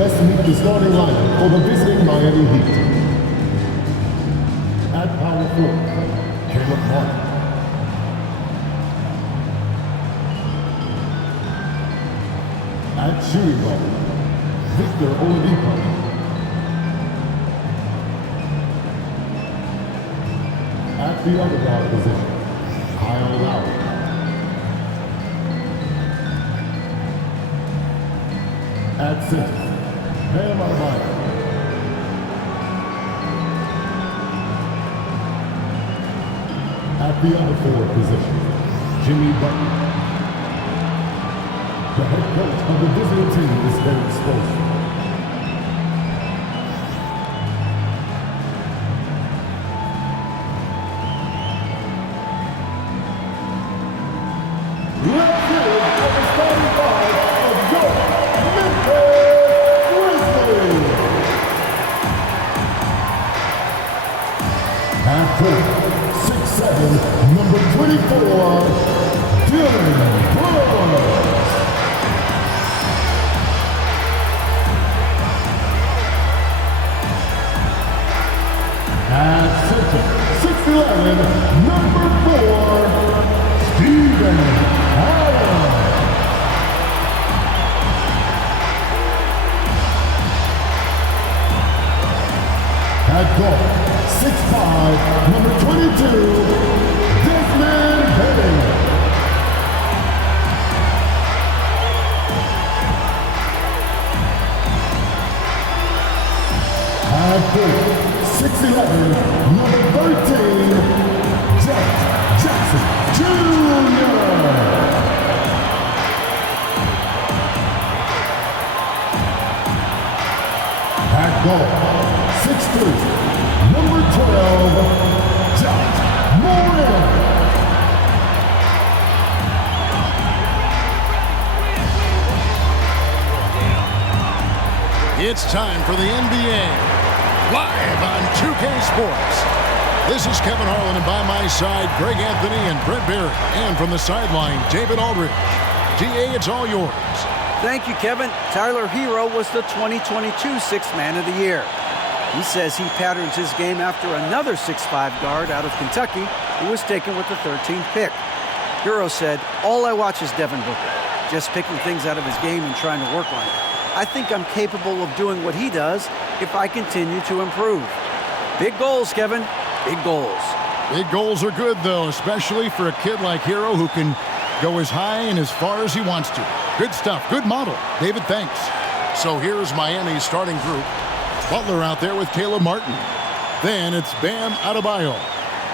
Let's meet the starting lineup for the visiting Miami Heat. At power forward, Caleb Martin. At shooting guard, Victor Oladipo. At the other guard position, Kyle Lowry. At center, Bam Adebayo. At the other forward position, Jimmy Butler. The head coach of the visiting team is very explosive. Let's hear it for the starting five of your Memphis Grizzlies. At court, 6'7", number 24, Dylan Brooks. At center, 6'11", number 4, Steven Allen. At guard, 6'5", number 22, Desmond Bane. At forward, 6'11", number 13, Jack Jackson Jr. At guard, 6'3", number 12, Jack Moran. It's time for the NBA. Live on 2K Sports. This is Kevin Harlan, and by my side, Greg Anthony and Brent Barrett. And from the sideline, David Aldridge. DA, it's all yours. Thank you, Kevin. Tyler Hero was the 2022 Sixth Man of the Year. He says he patterns his game after another 6'5" guard out of Kentucky who was taken with the 13th pick. Hero said, "All I watch is Devin Booker, just picking things out of his game and trying to work on it. I think I'm capable of doing what he does if I continue to improve." Big goals, Kevin. Big goals. Big goals are good, though, especially for a kid like Hero who can go as high and as far as he wants to. Good stuff. Good model. David, thanks. So here's Miami's starting group. Butler out there with Caleb Martin. Then it's Bam Adebayo.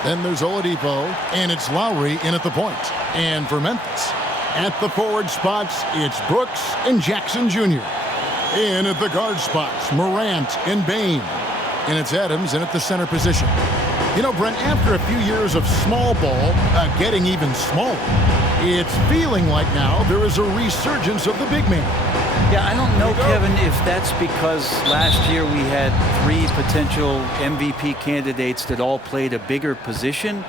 Then there's Oladipo, and it's Lowry in at the point. And for Memphis, at the forward spots, it's Brooks and Jackson Jr. In at the guard spots, Morant and Bane. And it's Adams in at the center position. You know, Brent, after a few years of small ball getting even smaller, it's feeling like now there is a resurgence of the big man. Yeah, I don't know, Kevin, if that's because last year we had 3 potential MVP candidates that all played a bigger position.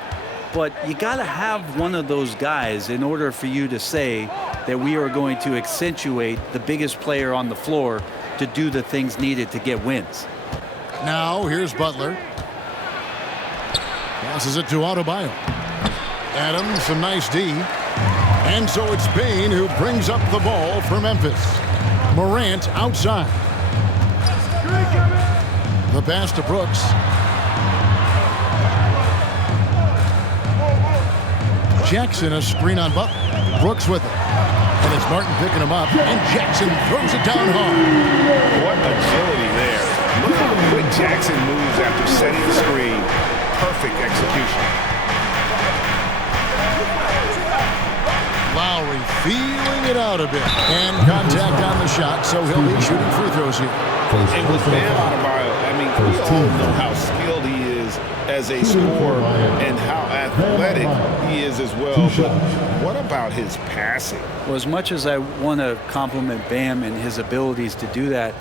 But you got to have one of those guys in order for you to say that we are going to accentuate the biggest player on the floor to do the things needed to get wins. Now, here's Butler. Passes it to Adebayo. Adams, a nice D. And so it's Bane who brings up the ball for Memphis. Morant outside. The pass to Brooks. Jackson, a screen on Butler. Brooks with it. And it's Martin picking him up. And Jackson throws it down hard. What agility there. Look how quick Jackson moves after setting the screen. Perfect execution. Lowry feeling it out a bit. And contact on the shot, so he'll be shooting free throws here. And with Bam Adebayo, I mean, we all know how skilled he is as a scorer and how athletic he is as well. But what about his passing? Well, as much as I want to compliment Bam and his abilities to do that,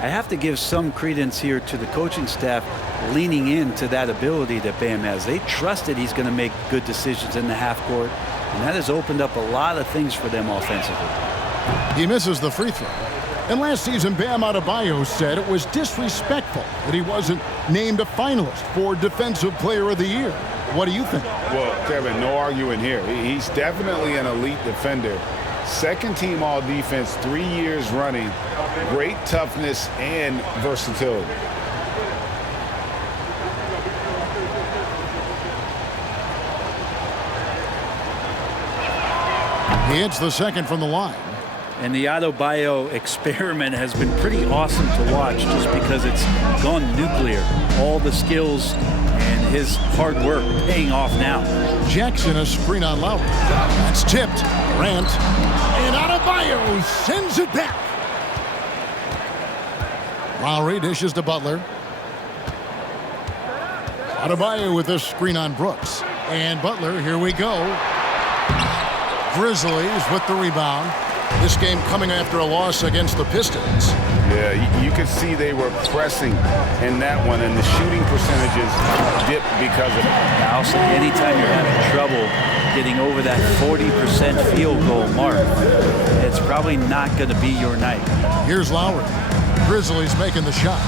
I have to give some credence here to the coaching staff leaning into that ability that Bam has. They trust that he's going to make good decisions in the half court, and that has opened up a lot of things for them offensively. He misses the free throw. And last season, Bam Adebayo said it was disrespectful that he wasn't named a finalist for Defensive Player of the Year. What do you think? Well, Kevin, no arguing here. He's definitely an elite defender. Second team all defense 3 years running. Great toughness and versatility. He hits the second from the line. And the Adebayo experiment has been pretty awesome to watch just because it's gone nuclear. All the skills and his hard work paying off now. Jackson, a screen on Lowry. That's tipped. Morant. And Adebayo sends it back. Lowry dishes to Butler. Adebayo with a screen on Brooks. And Butler, here we go. Grizzlies with the rebound. This game coming after a loss against the Pistons. Yeah, you could see they were pressing in that one, and the shooting percentages dipped because of it. Now, also, anytime you're having trouble getting over that 40% field goal mark, it's probably not going to be your night. Here's Lowry. Grizzlies making the shot.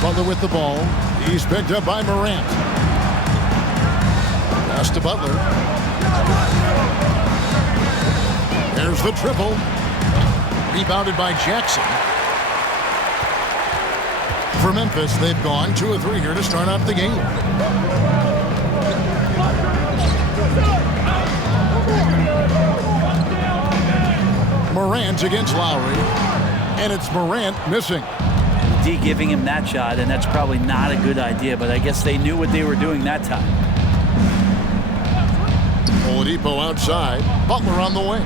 Butler with the ball. He's picked up by Morant. Pass to Butler. There's the triple. Rebounded by Jackson. For Memphis, they've gone 2 of 3 here to start off the game. Morant against Lowry. And it's Morant missing. D giving him that shot, and that's probably not a good idea, but I guess they knew what they were doing that time. Oladipo outside. Butler on the wing.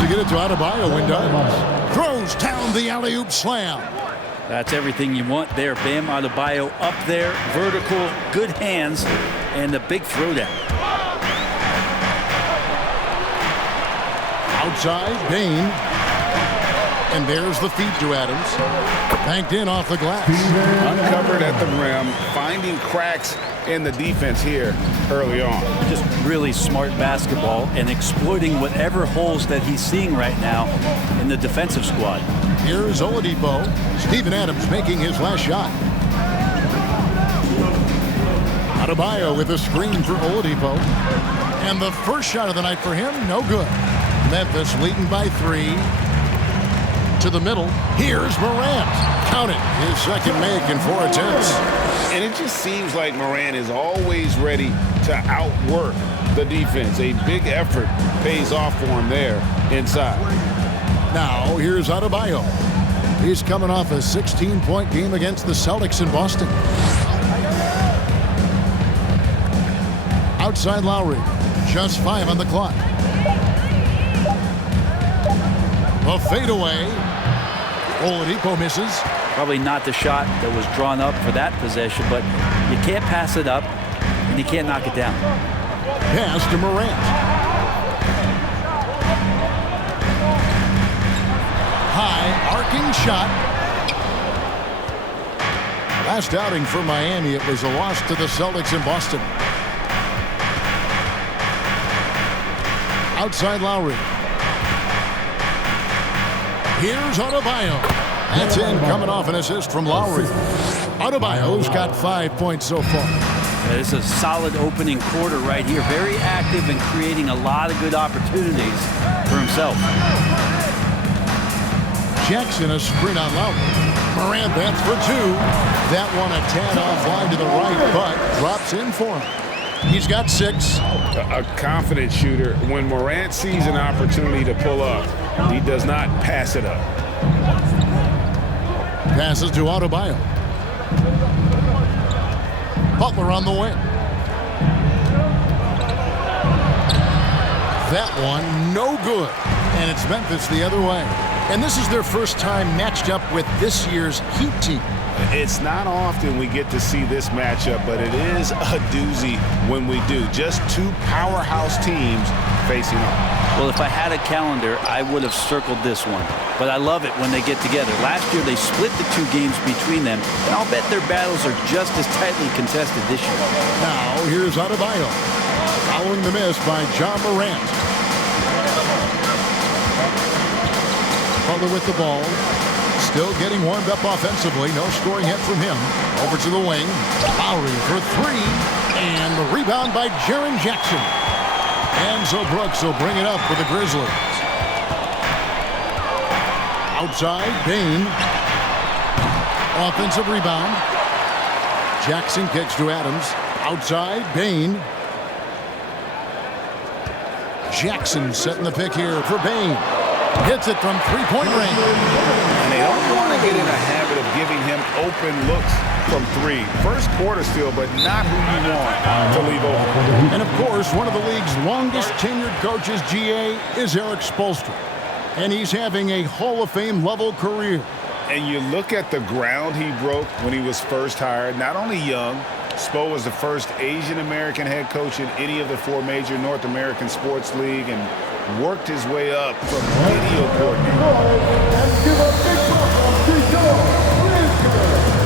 To get it to Adebayo and done. Throws down the alley-oop slam. That's everything you want there. Bam Adebayo up there, vertical, good hands, and a big throwdown. Outside, Bain. And there's the feed to Adams. Banked in off the glass. Uncovered at the rim, finding cracks in the defense here early on. Just really smart basketball and exploiting whatever holes that he's seeing right now in the defensive squad. Here's Oladipo. Steven Adams making his last shot. Adebayo with a screen for Oladipo. And the first shot of the night for him, no good. Memphis leading by 3. To the middle. Here's Morant. Count it. His second make in 4 attempts. And it just seems like Morant is always ready to outwork the defense. A big effort pays off for him there inside. Now, here's Adebayo. He's coming off a 16-point game against the Celtics in Boston. Outside Lowry. Just 5 on the clock. A fadeaway. Oladipo misses. Probably not the shot that was drawn up for that possession, but you can't pass it up, and you can't knock it down. Pass to Morant. High, arcing shot. Last outing for Miami, it was a loss to the Celtics in Boston. Outside Lowry. Here's Adebayo. That's in, coming off an assist from Lowry. Adebayo's got 5 points so far. It's a solid opening quarter right here. Very active and creating a lot of good opportunities for himself. Jackson, a screen on Lowry. Morant, that's for 2. That one a tad offline to the right, but drops in for him. He's got 6. A confident shooter. When Morant sees an opportunity to pull up, he does not pass it up. Passes to Adebayo. Butler on the wing. That one, no good. And it's Memphis the other way. And this is their first time matched up with this year's Heat team. It's not often we get to see this matchup, but it is a doozy when we do. Just 2 powerhouse teams facing off. Well, if I had a calendar, I would have circled this one. But I love it when they get together. Last year, they split the 2 games between them, and I'll bet their battles are just as tightly contested this year. Now, here's Adebayo. Following the miss by John Morant. Butler with the ball. still getting warmed up offensively. No scoring hit from him. Over to the wing. Lowry for three. And the rebound by Jaren Jackson. And so Brooks will bring it up for the Grizzlies. Outside, Bain. Offensive rebound. Jackson kicks to Adams. Outside, Bain. Jackson setting the pick here for Bain. Hits it from three-point range. And they don't want to get in a habit of giving him open looks from three. First quarter still, but not who you want to leave open. And, of course, one of the league's longest-tenured coaches, GA, is Eric Spoelstra. And he's having a Hall of Fame-level career. And you look at the ground he broke when he was first hired. Not only young, Spo was the first Asian-American head coach in any of the four major North American sports league and worked his way up from video coordinator. And give a big welcome to your Grizzlies.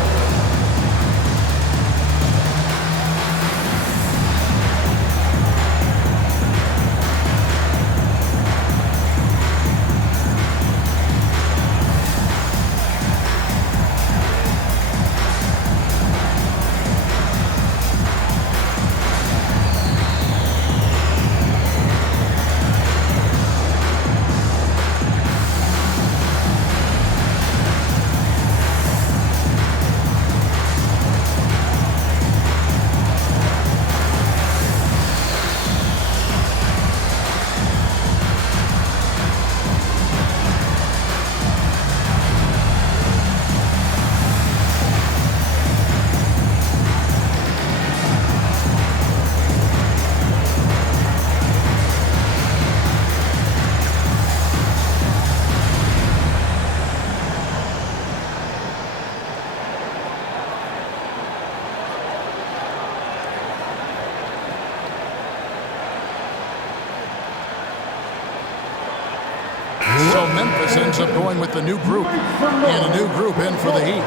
So Memphis ends up going with the new group. And a new group in for the Heat.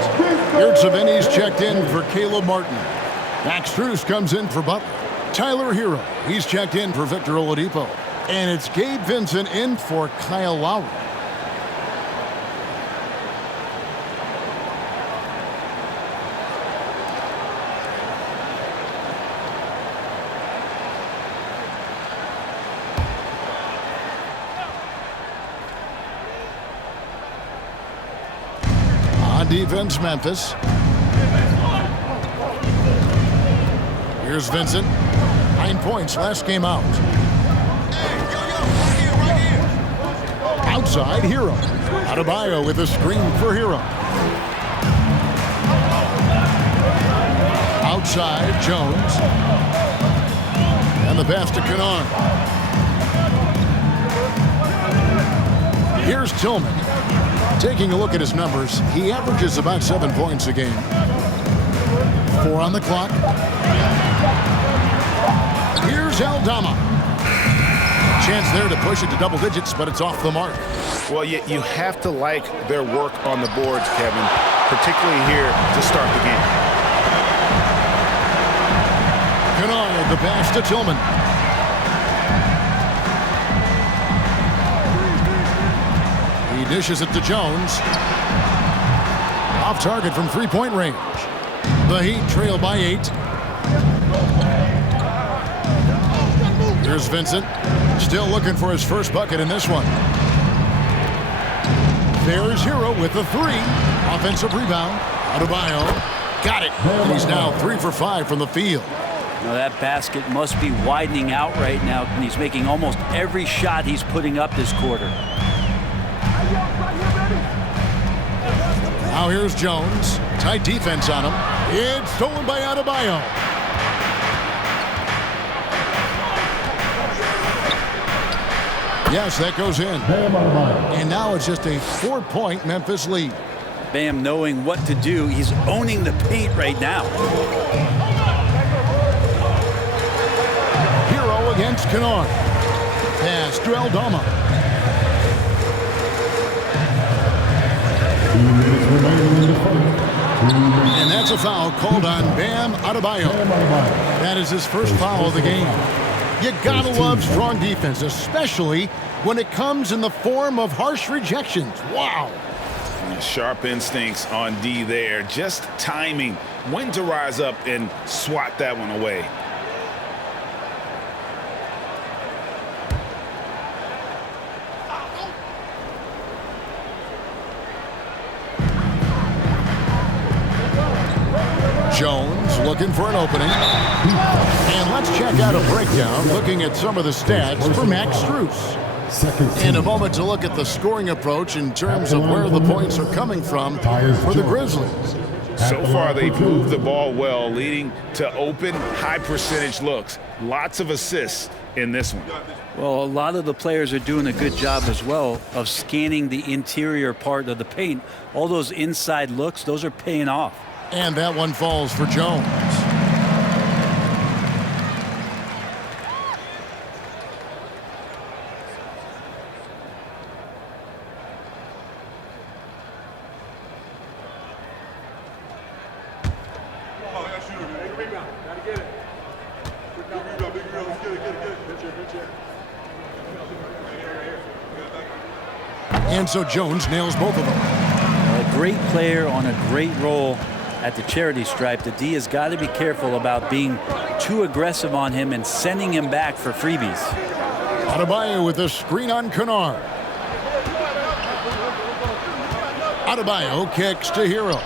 Yurtseven's checked in for Caleb Martin. Max Strus comes in for Butler. Tyler Hero, he's checked in for Victor Oladipo. And it's Gabe Vincent in for Kyle Lowry. Defense, Memphis. Here's Vincent. 9 points last game out. Outside, Hero. Adebayo with a screen for Hero. Outside, Jones. And the pass to Kennard. Here's Tillman. Taking a look at his numbers, he averages about 7 points a game. 4 on the clock. Here's Aldama. Chance there to push it to double digits, but it's off the mark. Well, you have to like their work on the boards, Kevin, particularly here to start the game. Kennard, the pass to Tillman. He dishes it to Jones. Off target from three-point range. The Heat trail by 8. Here's Vincent. Still looking for his first bucket in this one. There's Hero with the 3. Offensive rebound. Adebayo. Got it. And he's now 3 for 5 from the field. Now that basket must be widening out right now, and he's making almost every shot he's putting up this quarter. Now here's Jones. Tight defense on him. It's stolen by Adebayo. Yes, that goes in. And now it's just a 4-point Memphis lead. Bam knowing what to do. He's owning the paint right now. Hero against Kennard. Pass to Aldama. And that's a foul called on Bam Adebayo. That is his first foul of the game. You gotta love strong defense, especially when it comes in the form of harsh rejections. Wow. Sharp instincts on D there. Just timing when to rise up and swat that one away. Jones looking for an opening. And let's check out a breakdown looking at some of the stats for Max Strus. In a moment to look at the scoring approach in terms of where the points are coming from for the Grizzlies. So far, they've moved the ball well, leading to open, high-percentage looks. Lots of assists in this one. Well, a lot of the players are doing a good job as well of scanning the interior part of the paint. All those inside looks, those are paying off. And that one falls for Jones. And so Jones nails both of them. A great player on a great role at the charity stripe. The D has got to be careful about being too aggressive on him and sending him back for freebies. Adebayo with the screen on Kennard. Adebayo kicks to Hero.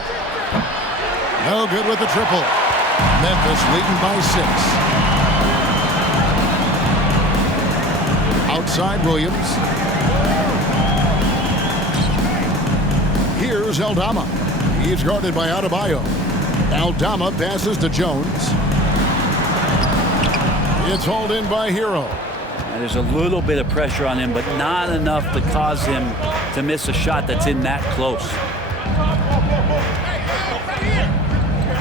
No good with the triple. Memphis leading by 6. Outside Williams. Here's Aldama. He's guarded by Adebayo. Aldama passes to Jones. It's hauled in by Hero. And there's a little bit of pressure on him, but not enough to cause him to miss a shot that's in that close.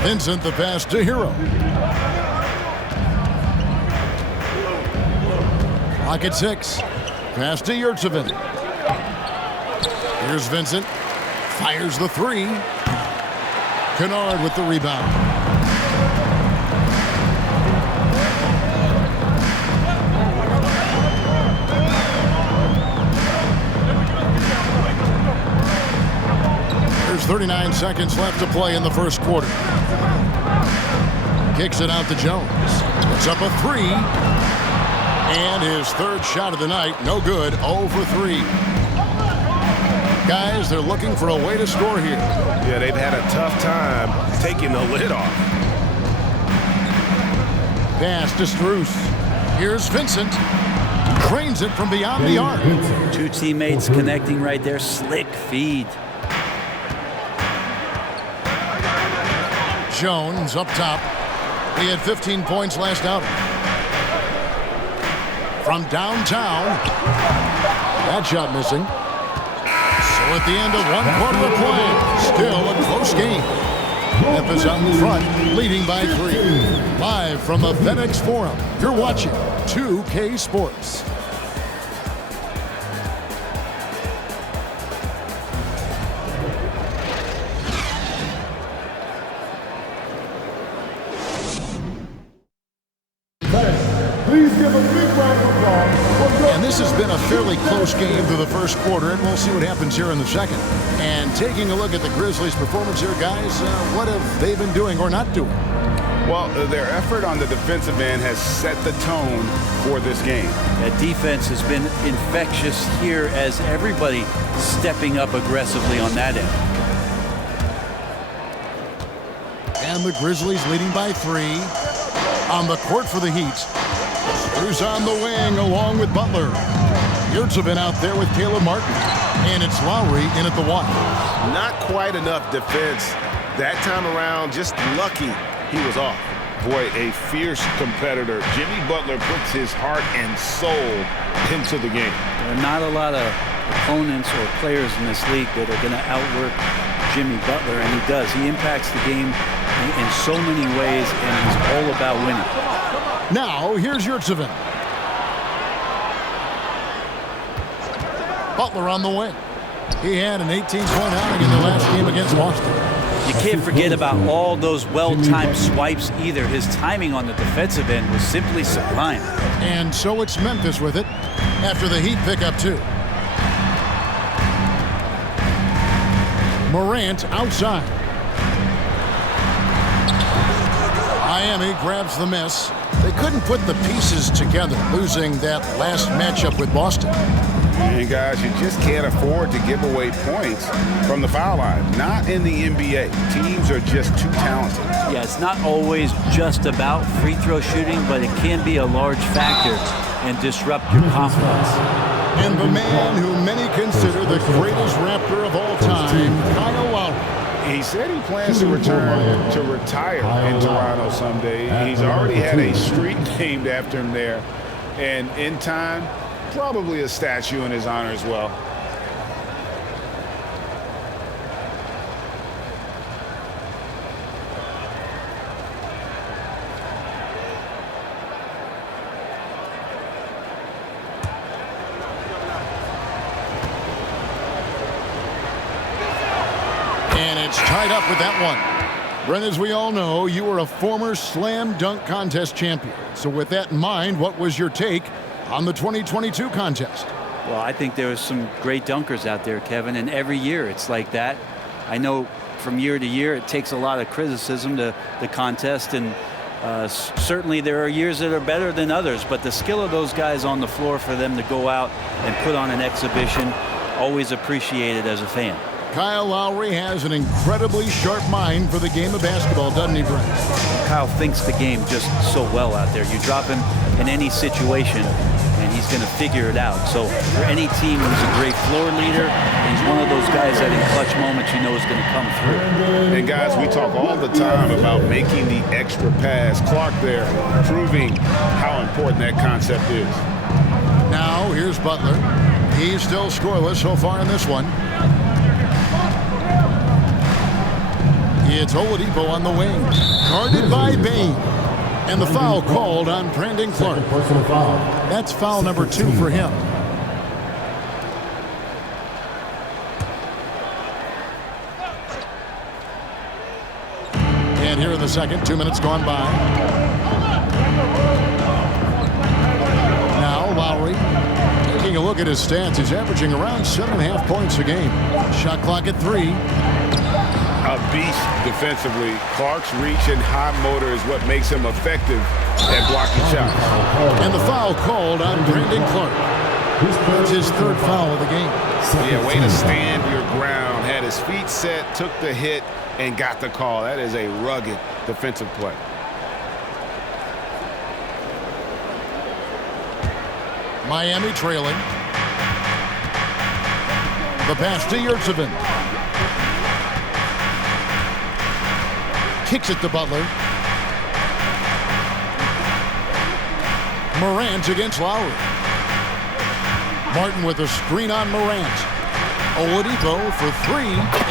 Vincent the pass to Hero. Clock at 6. Pass to Yurtsevin. Here's Vincent. Fires the 3. Kennard with the rebound. There's 39 seconds left to play in the first quarter. Kicks it out to Jones. It's up a 3. And his third shot of the night, no good, 0 for 3. Guys, they're looking for a way to score here. Yeah, they've had a tough time taking the lid off. Pass to Strus. Here's Vincent. Cranes it from beyond the arc. Two teammates connecting right there. Slick feed. Jones up top. He had 15 points last outing. From downtown. That shot missing. So at the end of one quarter of play, still a close game. Memphis out in front, leading by 3. Live from the FedEx Forum, you're watching 2K Sports. Please give a big round of applause for And this has been a fairly close game through the first quarter, and we'll see what happens here in the second. And taking a look at the Grizzlies' performance here, guys, what have they been doing or not doing? Well, their effort on the defensive end has set the tone for this game. That defense has been infectious here as everybody stepping up aggressively on that end. And the Grizzlies leading by 3. On the court for the Heat. Strus on the wing along with Butler. Yurtsevin out there with Caleb Martin. And it's Lowry in at the 1. Not quite enough defense that time around. Just lucky he was off. Boy, a fierce competitor. Jimmy Butler puts his heart and soul into the game. There are not a lot of opponents or players in this league that are going to outwork Jimmy Butler, and he does. He impacts the game in so many ways, and he's all about winning. Now, here's Yurtsevin. Butler on the wing. He had an 18-point outing in the last game against Boston. You can't forget about all those well-timed swipes either. His timing on the defensive end was simply sublime. And so it's Memphis with it after the Heat pick up 2. Morant outside. Miami grabs the miss. They couldn't put the pieces together, losing that last matchup with Boston. And guys, you just can't afford to give away points from the foul line. Not in the NBA. Teams are just too talented. Yeah, it's not always just about free throw shooting, but it can be a large factor and disrupt your confidence. And the man who many consider the greatest Raptor of all time, Kyle Lowry. He said he plans to return to retire in Toronto someday. He's already had a street named after him there. And in time, probably a statue in his honor as well. And it's tied up with that one. Brent, as we all know, you were a former slam dunk contest champion. So with that in mind, what was your take on the 2022 contest? Well, I think there was some great dunkers out there, Kevin, and every year it's like that. I know from year to year it takes a lot of criticism to the contest, and certainly there are years that are better than others, but the skill of those guys on the floor for them to go out and put on an exhibition, always appreciated as a fan. Kyle Lowry has an incredibly sharp mind for the game of basketball, doesn't he, Brent? Kyle thinks the game just so well out there. You drop him in any situation, and he's going to figure it out. So for any team, he's a great floor leader. And he's one of those guys that in clutch moments you know is going to come through. And guys, we talk all the time about making the extra pass. Clark there proving how important that concept is. Now here's Butler. He's still scoreless so far in this one. It's Oladipo on the wing, guarded by Bain. And the foul called on Brandon Clark. Personal foul. That's foul number 2 for him. And here in the second, 2 minutes gone by. Now Lowry, taking a look at his stats, he's averaging around 7.5 points a game. Shot clock at 3. A beast defensively. Clark's reach and high motor is what makes him effective at blocking shots. And the foul called on Brandon Clark. That's his 3rd foul of the game. Yeah, way to stand your ground. Had his feet set, took the hit, and got the call. That is a rugged defensive play. Miami trailing. The pass to Yurtsevin. Kicks it to Butler. Morant against Lowry. Martin with a screen on Morant. Oladipo for 3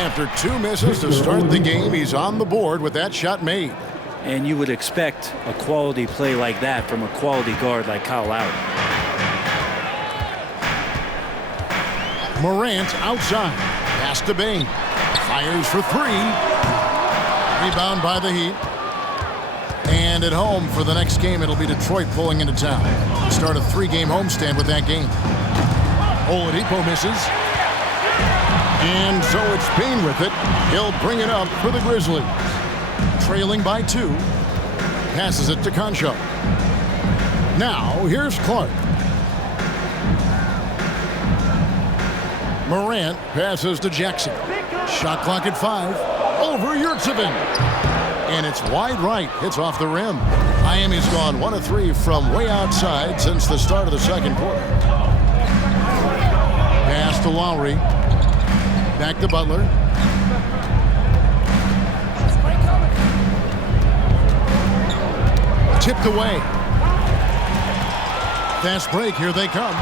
after 2 misses to start the game. He's on the board with that shot made. And you would expect a quality play like that from a quality guard like Kyle Lowry. Morant outside. Pass to Bain. Fires for 3. Rebound by the Heat. And at home for the next game, it'll be Detroit pulling into town. Start a 3-game homestand with that game. Oladipo misses. And so it's Bain with it. He'll bring it up for the Grizzlies. Trailing by 2. Passes it to Concho. Now, here's Clark. Morant passes to Jackson. Shot clock at 5. Over Yurtsevin. And it's wide right. Hits off the rim. Miami's gone 1 of 3 from way outside since the start of the second quarter. Pass to Lowry. Back to Butler. Tipped away. Fast break. Here they come.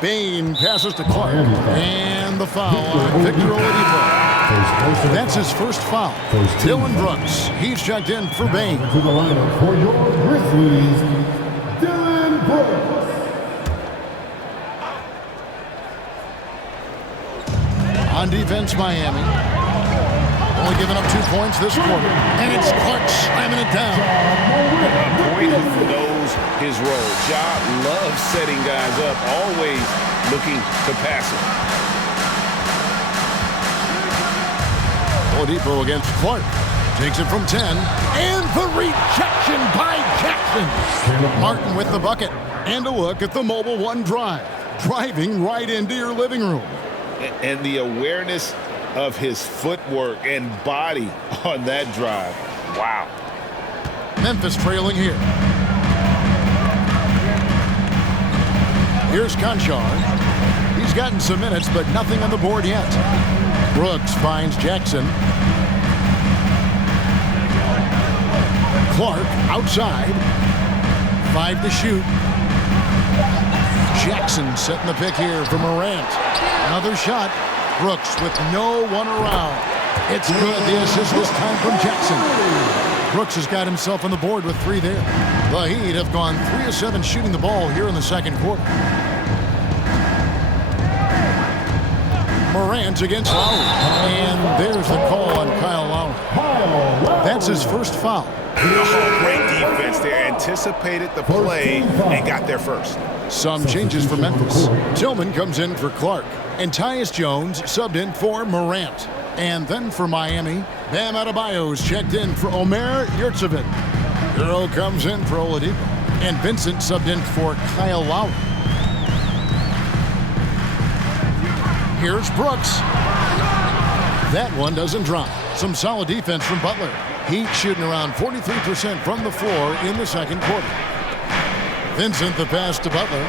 Bain passes to Clark. And the foul on Victor Oladipo. That's his first foul. Dylan Brooks. He's checked in for Bain. To the lineup for your Grizzlies, Dylan Brooks. On defense, Miami. Only giving up 2 points this quarter. And it's Clark slamming it down. A point who knows his role. Ja loves setting guys up, always looking to pass it. Oladipo against Clark. Takes it from 10. And the rejection by Jackson. Martin with the bucket. And a look at the Mobile One drive. Driving right into your living room. And the awareness of his footwork and body on that drive. Wow. Memphis trailing here. Here's Conchar. He's gotten some minutes, but nothing on the board yet. Brooks finds Jackson. Clark outside. 5 to shoot. Jackson setting the pick here for Morant. Another shot. Brooks with no one around. It's good. The assist this time from Jackson. Brooks has got himself on the board with 3 there. The Heat have gone 3 of 7 shooting the ball here in the second quarter. Morant against Lowry. And there's the call on Kyle Lowry. That's his first foul. Oh, great defense there. Anticipated the play and got there first. Some changes for Memphis. Tillman comes in for Clark. And Tyus Jones subbed in for Morant. And then for Miami, Bam Adebayo's checked in for Omer Yurtseven. Hero comes in for Oladipo. And Vincent subbed in for Kyle Lowry. Here's Brooks. That one doesn't drop. Some solid defense from Butler. Heat shooting around 43% from the floor in the second quarter. Vincent the pass to Butler.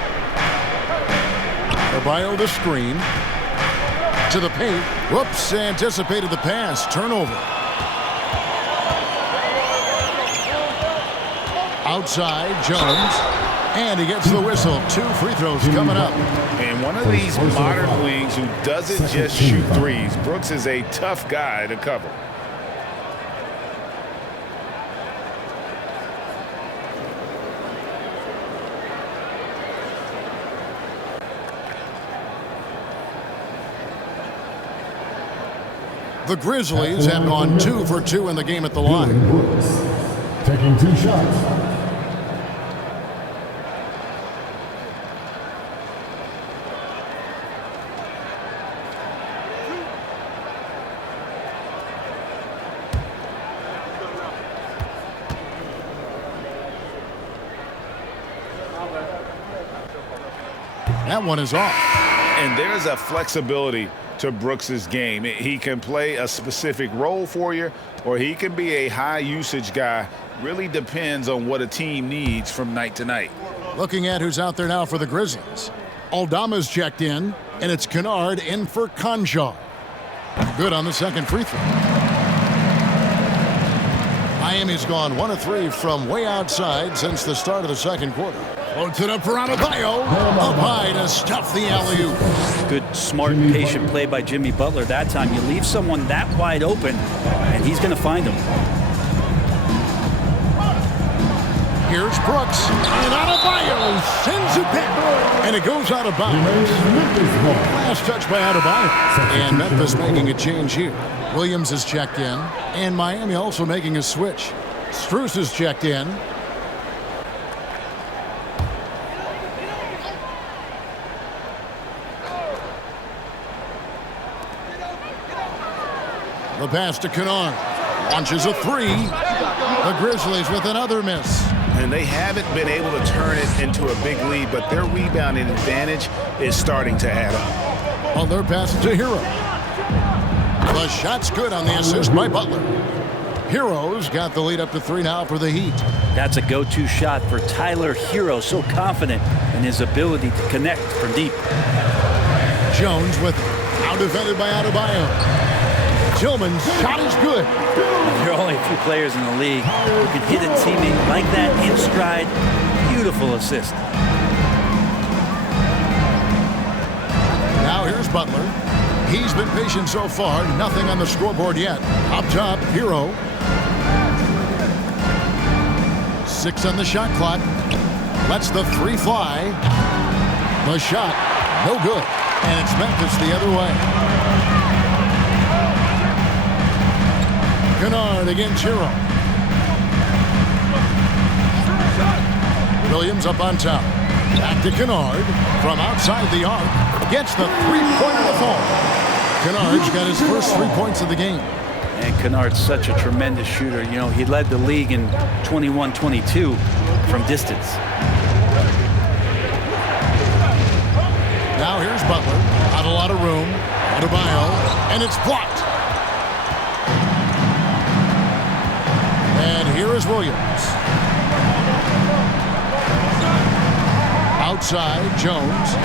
Adebayo the screen. To the paint. Whoops, anticipated the pass. Turnover. Outside, Jones. And he gets the whistle. 2 free throws coming up. And one of these modern wings who doesn't just shoot threes. Brooks is a tough guy to cover. The Grizzlies have gone 2 for 2 in the game at the line. Brooks taking 2 shots. That one is off. And there's a flexibility to Brooks's game. He can play a specific role for you, or he can be a high usage guy. Really depends on what a team needs from night to night. Looking at who's out there now for the Grizzlies. Aldama's checked in, and it's Kennard in for Conchar. Good on the second free throw. Miami's gone 1 of 3 from way outside since the start of the second quarter. Floats it up for Adebayo. Up high to stuff the alley-oop. Good, smart, patient play by Jimmy Butler that time. You leave someone that wide open, and he's going to find him. Here's Brooks. And Adebayo sends it back. And it goes out of bounds. Last touch by Adebayo. And Memphis making a change here. Williams is checked in. And Miami also making a switch. Strus is checked in. The pass to Kennard. Launches a 3. The Grizzlies with another miss. And they haven't been able to turn it into a big lead, but their rebounding advantage is starting to add up. Well, their pass to Hero. The shot's good on the assist by Butler. Hero's got the lead up to 3 now for the Heat. That's a go-to shot for Tyler Hero. So confident in his ability to connect from deep. Jones with out defended by Adebayo. Tillman's shot is good. There are only a few players in the league who can hit a teammate like that in stride. Beautiful assist. Now here's Butler. He's been patient so far. Nothing on the scoreboard yet. Up top, Hero. 6 on the shot clock. Lets the 3 fly. The shot, no good. And it's Memphis the other way. Kennard against Hero. Williams up on top. Back to Kennard from outside the arc. Gets the three-pointer to fall. Kennard's got his first 3 points of the game. And Kennard's such a tremendous shooter. You know, he led the league in 21-22 from distance. Now here's Butler. Not a lot of room. Adebayo, and it's blocked. And here is Williams. Outside, Jones.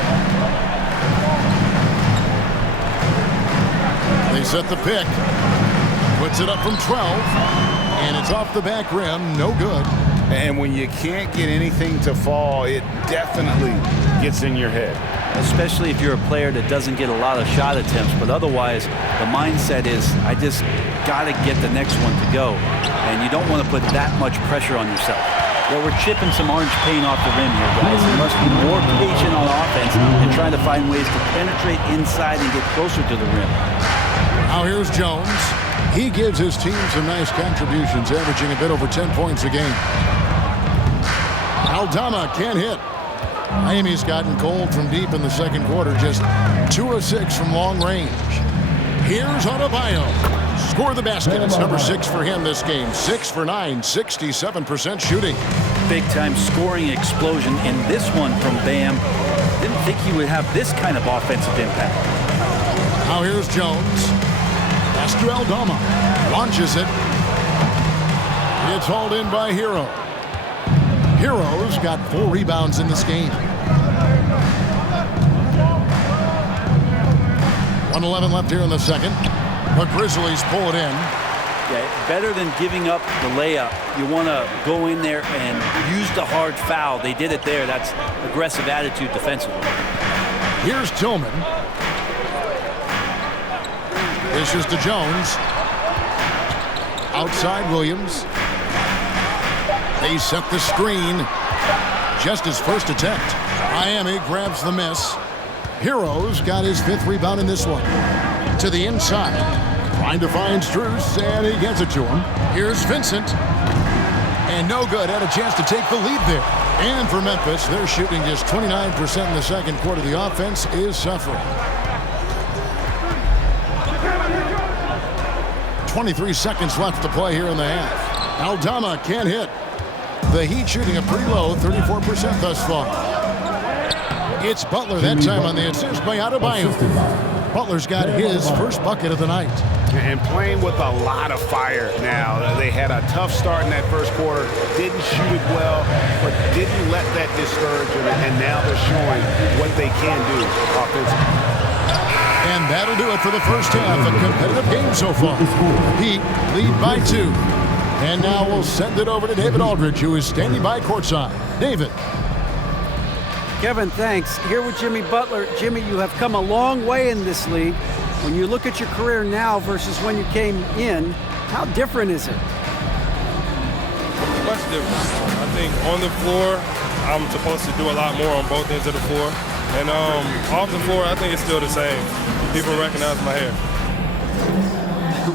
They set the pick. Puts it up from 12. And it's off the back rim. No good. And when you can't get anything to fall, it definitely gets in your head. Especially if you're a player that doesn't get a lot of shot attempts. But otherwise, the mindset is, I just got to get the next one to go. And you don't want to put that much pressure on yourself. Well, we're chipping some orange paint off the rim here, guys. You must be more patient on offense and trying to find ways to penetrate inside and get closer to the rim. Now here's Jones. He gives his team some nice contributions, averaging a bit over 10 points a game. Aldama can't hit. Miami's gotten cold from deep in the second quarter, just 2 of 6 from long range. Here's Adebayo. Score the basket. It's number 6 for him this game. 6 for 9, 67% shooting. Big-time scoring explosion in this one from Bam. Didn't think he would have this kind of offensive impact. Now here's Jones. Pass to Aldama. Launches it. It's hauled in by Hero. Hero's got 4 rebounds in this game. 1:11 left here in the second. The Grizzlies pull it in. Yeah, better than giving up the layup. You want to go in there and use the hard foul. They did it there. That's aggressive attitude defensively. Here's Tillman. Dishes to Jones. Outside Williams. They set the screen. Just his first attempt. Miami grabs the miss. Hero's got his 5th rebound in this one. To the inside. Trying to find Strus, and he gets it to him. Here's Vincent. And no good. Had a chance to take the lead there. And for Memphis, they're shooting just 29% in the second quarter. The offense is suffering. 23 seconds left to play here in the half. Aldama can't hit. The Heat shooting a pretty low, 34% thus far. It's Butler that time on the assist by Adebayo. Butler's got his first bucket of the night. And playing with a lot of fire now. They had a tough start in that first quarter. Didn't shoot it well, but didn't let that discourage them. And now they're showing what they can do offensively. And that'll do it for the first half. A competitive game so far. Heat lead by 2. And now we'll send it over to David Aldridge, who is standing by courtside. David. Kevin, thanks. Here with Jimmy Butler. Jimmy, you have come a long way in this league. When you look at your career now versus when you came in, how different is it? Much different. I think on the floor, I'm supposed to do a lot more on both ends of the floor. And off the floor, I think it's still the same. People recognize my hair.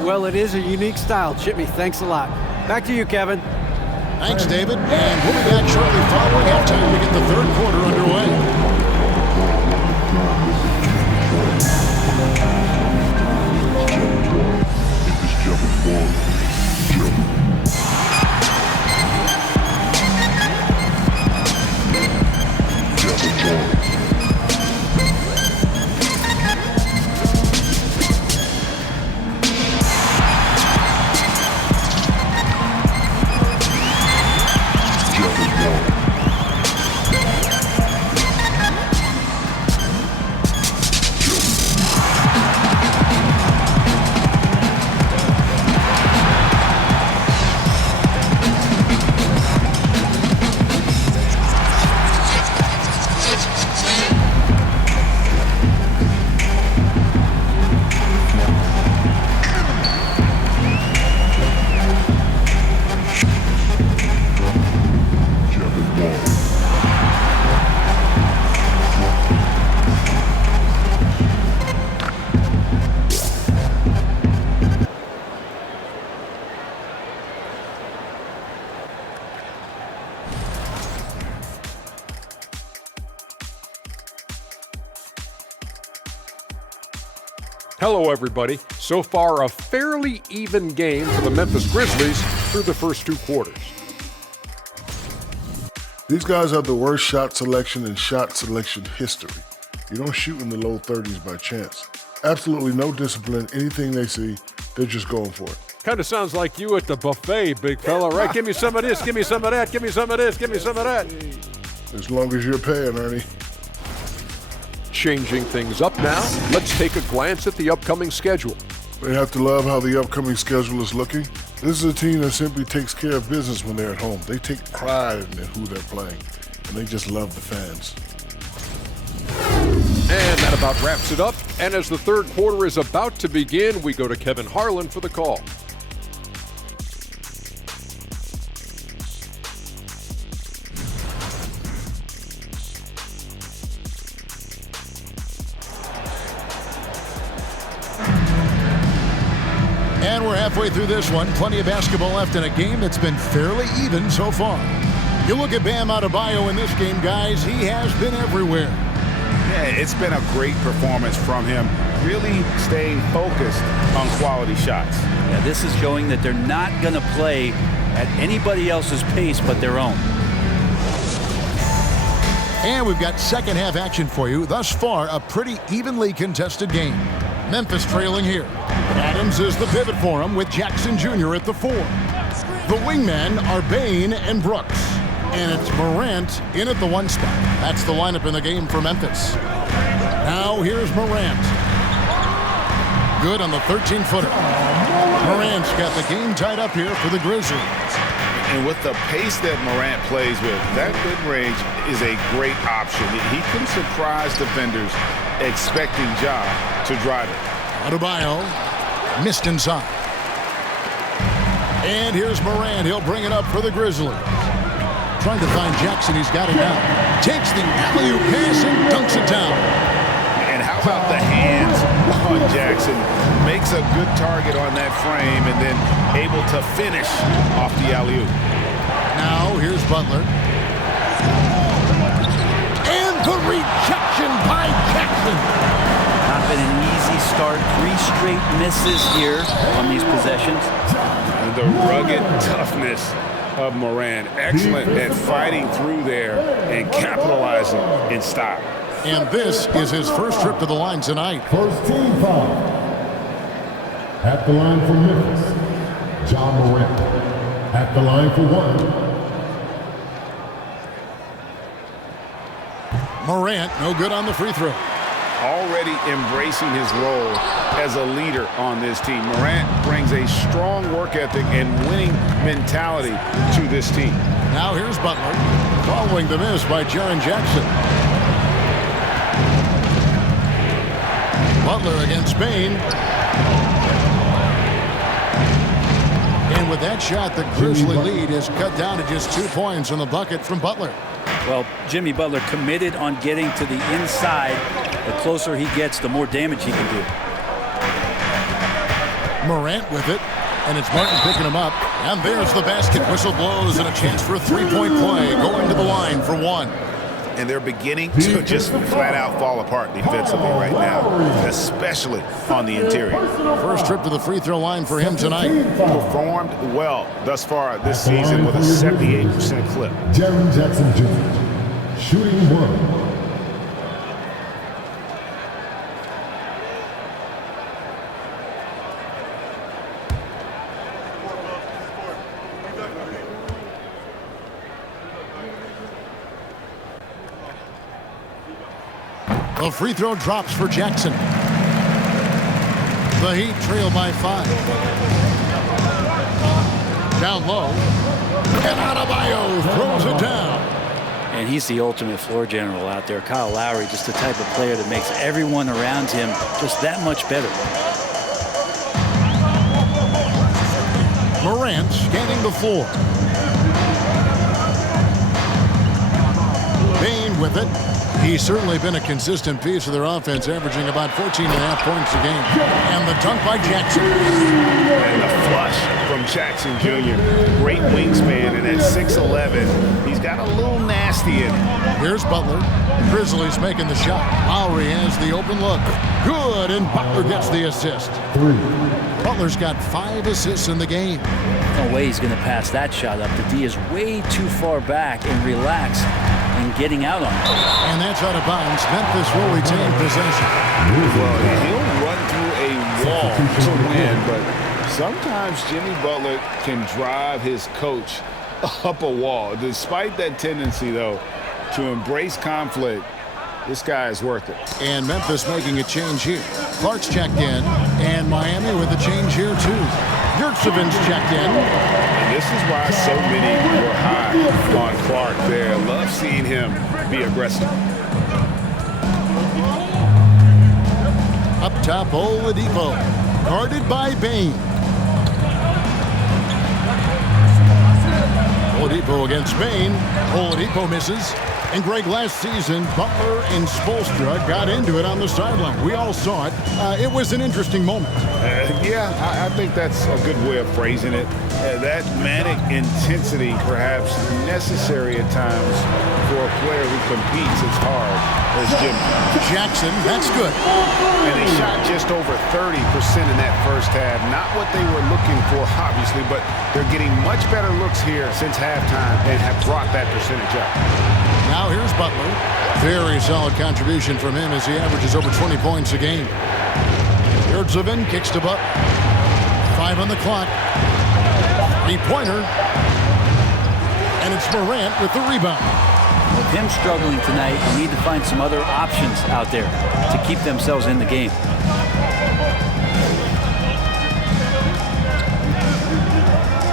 Well, it is a unique style. Jimmy, thanks a lot. Back to you, Kevin. Thanks, David. And we'll be back shortly following halftime to get the third quarter underway. Hello, everybody. So far, a fairly even game for the Memphis Grizzlies through the first 2 quarters. These guys have the worst shot selection in shot selection history. You don't shoot in the low 30s by chance. Absolutely no discipline. Anything they see, they're just going for it. Kind of sounds like you at the buffet, big fella, right? Give me some of this, give me some of that, give me some of this, give me some of that. As long as you're paying, Ernie. Changing things up now, let's take a glance at the upcoming schedule. They have to love how the upcoming schedule is looking. This is a team that simply takes care of business when they're at home. They take pride in who they're playing, and they just love the fans. And that about wraps it up. And as the third quarter is about to begin, we go to Kevin Harlan for the call. And we're halfway through this one. Plenty of basketball left in a game that's been fairly even so far. You look at Bam Adebayo in this game, guys. He has been everywhere. Yeah, it's been a great performance from him. Really staying focused on quality shots. Yeah, this is showing that they're not going to play at anybody else's pace but their own. And we've got second half action for you. Thus far, a pretty evenly contested game. Memphis trailing here. Adams is the pivot for him with Jackson Jr. at the 4. The wingmen are Bain and Brooks. And it's Morant in at the 1 spot. That's the lineup in the game for Memphis. Now here's Morant. Good on the 13-footer. Morant's got the game tied up here for the Grizzlies. And with the pace that Morant plays with, that mid-range is a great option. He can surprise defenders expecting Ja to drive it. Adebayo missed inside. And here's Morant. He'll bring it up for the Grizzlies. Trying to find Jackson. He's got it now. Takes the alley-oop pass and dunks it down. And how about the hands on Jackson? Makes a good target on that frame and then able to finish off the alley-oop. Now here's Butler. And the rejection by Jackson. Not been an easy start. 3 straight misses here on these possessions. And the rugged toughness of Morant. Excellent at fighting through there and capitalizing in style. And this is his first trip to the line tonight. First team foul. At the line for Memphis, John Morant. At the line for 1. Morant, no good on the free throw. Already embracing his role as a leader on this team. Morant brings a strong work ethic and winning mentality to this team. Now here's Butler, following the miss by Jaren Jackson. Butler against Bain. And with that shot, the Grizzly lead is cut down to just 2 points on the bucket from Butler. Well, Jimmy Butler committed on getting to the inside. The closer he gets, the more damage he can do. Morant with it, and it's Martin picking him up. And there's the basket. Whistle blows and a chance for a 3-point play. Going to the line for 1. And they're beginning to just flat out fall apart defensively right now, especially on the interior. First trip to the free throw line for him tonight. Performed well thus far this season with a 78% clip. Jaren Jackson Jr. shooting 1. The free throw drops for Jackson. The Heat trail by 5. Down low. And Adebayo throws it down. And he's the ultimate floor general out there. Kyle Lowry, just the type of player that makes everyone around him just that much better. Morant scanning the floor. Bain with it. He's certainly been a consistent piece of their offense, averaging about 14.5 points a game. And the dunk by Jackson. And the flush from Jackson Jr. Great wingspan, and at 6'11", he's got a little nasty nasty in it. Here's Butler. Grizzlies making the shot. Lowry has the open look. Good, and Butler gets the assist. Butler's got 5 assists in the game. No way he's going to pass that shot up. The D is way too far back and relaxed and getting out on it. And that's out of bounds. Memphis will retain possession. Well, he'll run through a wall to win, but sometimes Jimmy Butler can drive his coach up a wall. Despite that tendency, though, to embrace conflict, this guy is worth it. And Memphis making a change here. Clark's checked in, and Miami with a change here, too. Yurtseven's checked in. And this is why so many were high on Clark there. Love seeing him be aggressive. Up top, Oladipo, guarded by Bain. Oladipo against Bain. Oladipo misses. And Greg, last season, Butler and Spoelstra got into it on the sideline. We all saw it. It was an interesting moment. Yeah, I think that's a good way of phrasing it. That manic intensity, perhaps necessary at times for a player who competes as hard as Jimmy. Jackson, that's good. And they shot just over 30% in that first half. Not what they were looking for, obviously, but they're getting much better looks here since halftime and have brought that percentage up. Now here's Butler. Very solid contribution from him as he averages over 20 points a game. Yurtseven kicks to Butler. 5 on the clock. 3-pointer. And it's Morant with the rebound. With him struggling tonight, you need to find some other options out there to keep themselves in the game.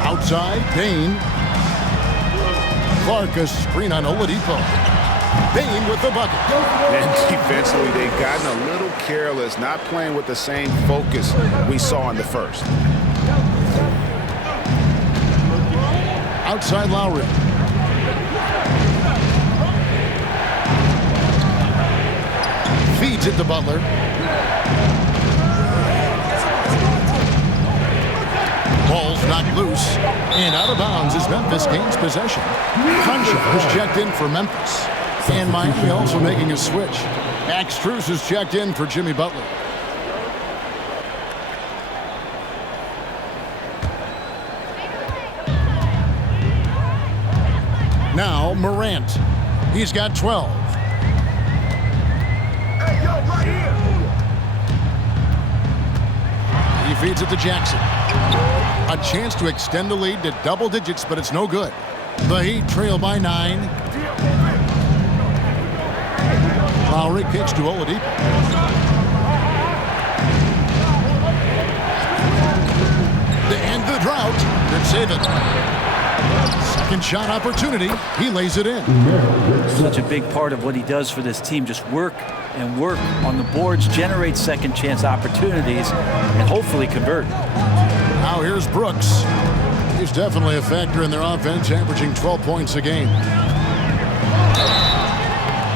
Outside, Bain. Clark, a screen on Oladipo. Bain with the bucket. And defensively, they've gotten a little careless, not playing with the same focus we saw in the first. Outside Lowry. Feeds it to Butler. Ball's knocked loose. And out of bounds as Memphis gains possession. Concha is checked in for Memphis. And Miami also making a switch. Max Strus is checked in for Jimmy Butler. Now Morant. He's got 12. He feeds it to Jackson. A chance to extend the lead to double digits, but it's no good. The Heat trail by 9. Lowry kicks to Oladipo. To end the drought, good save it. Second shot opportunity. He lays it in. Such a big part of what he does for this team. Just work and work on the boards, generate second chance opportunities, and hopefully convert. Now here's Brooks. He's definitely a factor in their offense, averaging 12 points a game.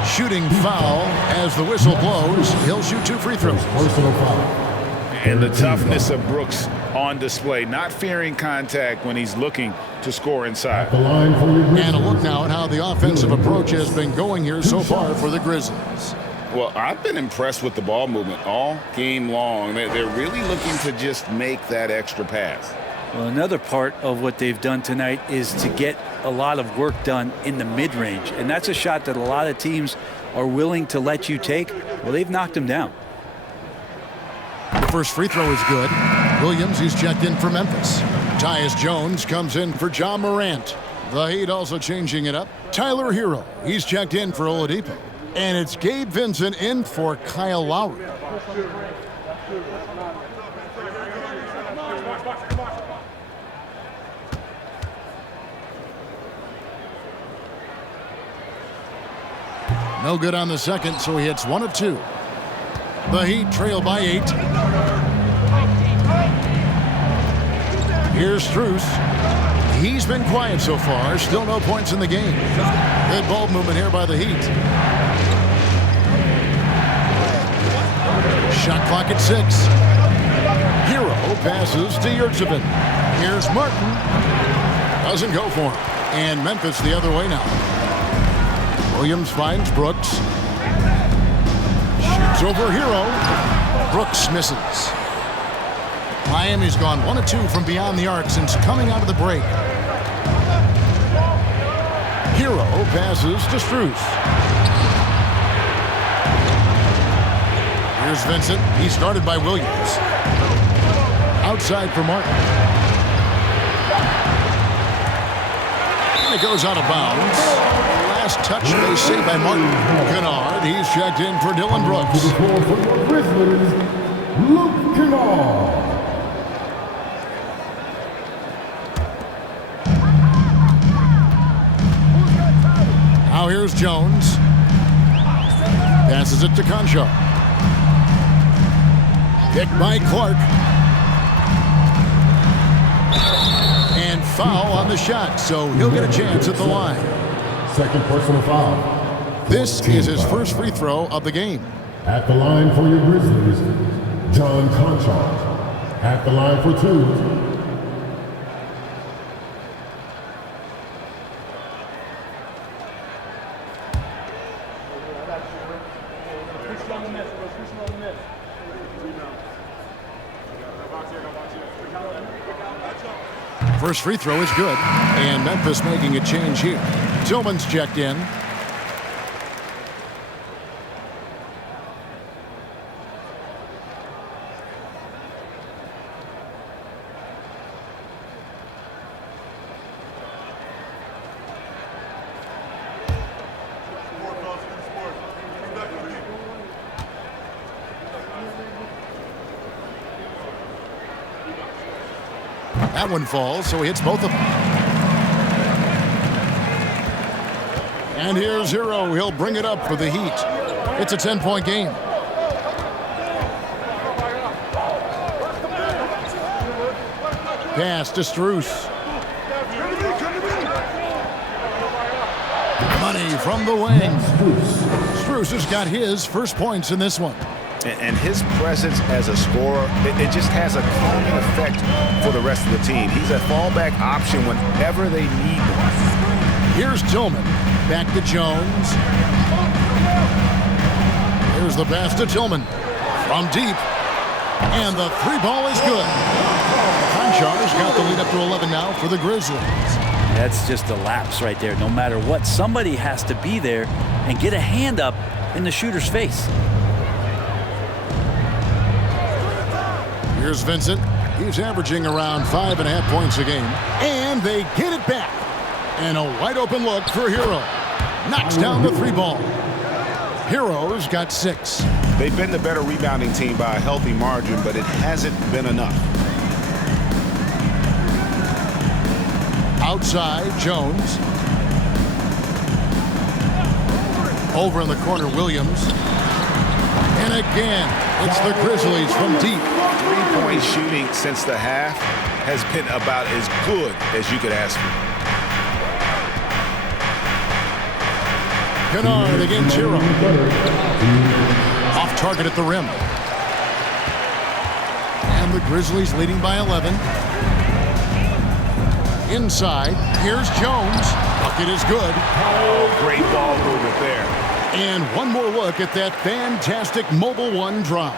Shooting foul as the whistle blows. He'll shoot 2 free throws. And the toughness of Brooks on display, not fearing contact when he's looking to score inside. And a look now at how the offensive approach has been going here so far for the Grizzlies. Well, I've been impressed with the ball movement all game long. They're really looking to just make that extra pass. Well, another part of what they've done tonight is to get a lot of work done in the mid-range. And that's a shot that a lot of teams are willing to let you take. Well, they've knocked them down. The first free throw is good. Williams, he's checked in for Memphis. Tyus Jones comes in for John Morant. The Heat also changing it up. Tyler Hero, he's checked in for Oladipo. And it's Gabe Vincent in for Kyle Lowry. No good on the second, so he hits 1 of 2. The Heat trail by 8. Here's Strus. He's been quiet so far. Still no points in the game. Good ball movement here by the Heat. Shot clock at 6. Hero passes to Yurtseven. Here's Martin. Doesn't go for him. And Memphis the other way now. Williams finds Brooks. Shoots over Hero. Brooks misses. Miami's gone 1 of 2 from beyond the arc since coming out of the break. Hero passes to Strus. Here's Vincent. He started by Williams. Outside for Martin. And it goes out of bounds. Last touch base saved by Martin. Kennard, he's checked in for Dylan Brooks. Luke Kennard. Now here's Jones. Passes it to Concho. Picked by Clark. And foul on the shot, so he'll get a chance at the line. Second personal foul. This is his first free throw of the game. At the line for your Grizzlies, John Conchar. At the line for 2. First free throw is good, and Memphis making a change here. Tillman's checked in. That one falls, so he hits both of them. And here's Hero. He'll bring it up for the Heat. It's a 10-point game. Pass to Strus. Money from the wing. Strus has got his first points in this one. And his presence as a scorer, it just has a calming effect for the rest of the team. He's a fallback option whenever they need him. Here's Tillman. Back to Jones. Here's the pass to Tillman. From deep. And the 3-ball is good. Conchar's got the lead up to 11 now for the Grizzlies. That's just a lapse right there. No matter what, somebody has to be there and get a hand up in the shooter's face. Here's Vincent. He's averaging around 5.5 points a game. And they get it back. And a wide open look for Hero. Knocks down the 3-ball. Hero's got 6. They've been the better rebounding team by a healthy margin, but it hasn't been enough. Outside, Jones. Over in the corner, Williams. And again, it's the Grizzlies from deep. 3-point shooting since the half has been about as good as you could ask for. Kennard against Hero. Off target at the rim. And the Grizzlies leading by 11. Inside, here's Jones. Bucket is good. Oh, great ball movement there. And one more look at that fantastic Mobile One drive.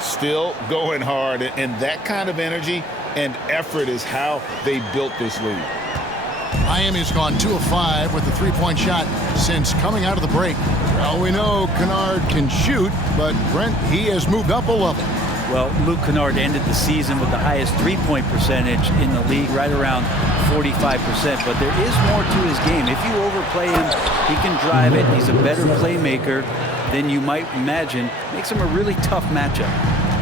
Still going hard, and that kind of energy and effort is how they built this lead. Miami's gone 2 of 5 with the 3-point shot since coming out of the break. Well, we know Kennard can shoot, but Brent, he has moved up a level. Well, Luke Kennard ended the season with the highest 3-point percentage in the league, right around 45%. But there is more to his game. If you overplay him, he can drive it. He's a better playmaker than you might imagine. Makes him a really tough matchup.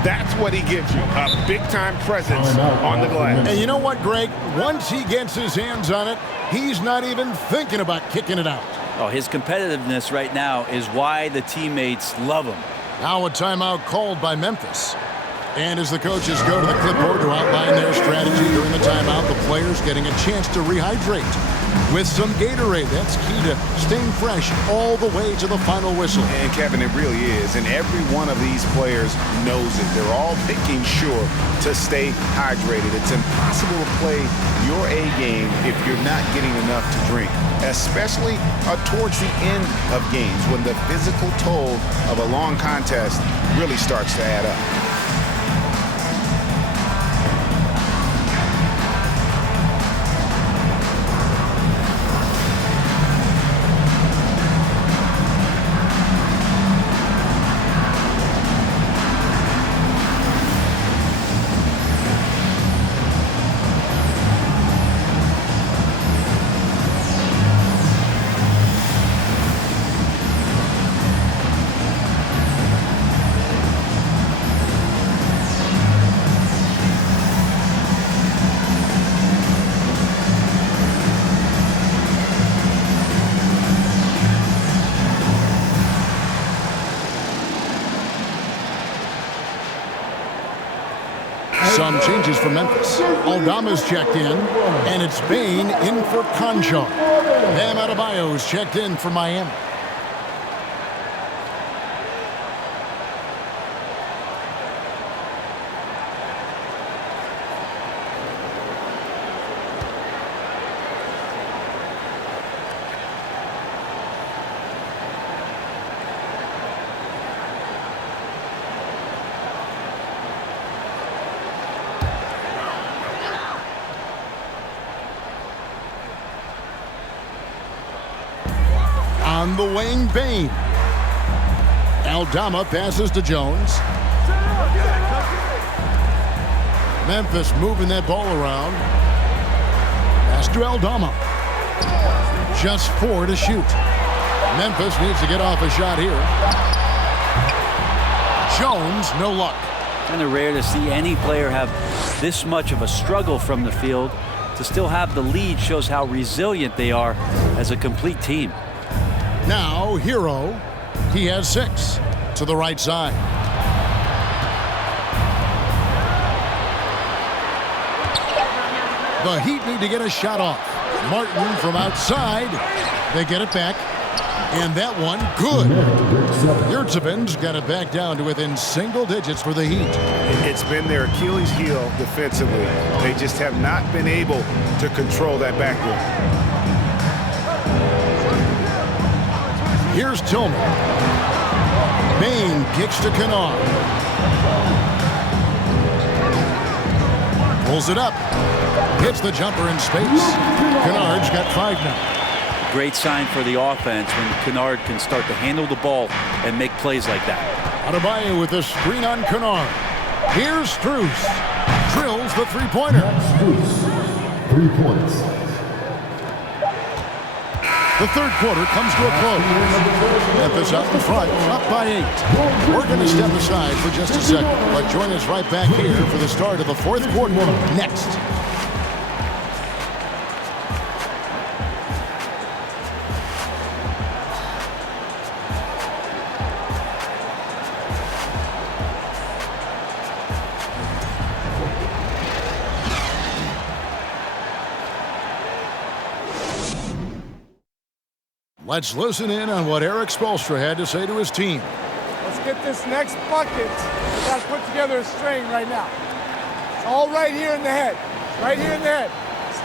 That's what he gives you, a big-time presence on the glass. And you know what, Greg? Once he gets his hands on it, he's not even thinking about kicking it out. Oh, his competitiveness right now is why the teammates love him. Now a timeout called by Memphis. And as the coaches go to the clipboard to outline their strategy during the timeout, the players getting a chance to rehydrate. with some Gatorade. That's key to staying fresh all the way to the final whistle. And Kevin, it really is. And every one of these players knows it. They're all making sure to stay hydrated. It's impossible to play your A game if you're not getting enough to drink, especially towards the end of games when the physical toll of a long contest really starts to add up. Some changes for Memphis. Aldama's checked in, and it's Bain in for Conchar. Bam Adebayo's checked in for Miami. On the wing, Bain. Aldama passes to Jones. Memphis moving that ball around. Pass to Aldama. Just 4 to shoot. Memphis needs to get off a shot here. Jones, no luck. Kind of rare to see any player have this much of a struggle from the field. To still have the lead shows how resilient they are as a complete team. Now, Hero. He has 6 to the right side. The Heat need to get a shot off. Martin from outside. They get it back. And that one, good. Yurtseven's got it back down to within single digits for the Heat. It's been their Achilles heel defensively. They just have not been able to control that backboard. Here's Tillman. Bain kicks to Kennard. Pulls it up. Hits the jumper in space. Kennard's got 5 now. Great sign for the offense when Kennard can start to handle the ball and make plays like that. Adebayo with a screen on Kennard. Here's Strus. Drills the three-pointer. Strus, 3 points. The third quarter comes to a close. Memphis out in front, up by 8. We're going to step aside for just a second, but join us right back here for the start of the fourth quarter next. Let's listen in on what Eric Spoelstra had to say to his team. Let's get this next bucket. We got to put together a string right now. It's all right here in the head. Right here in the head.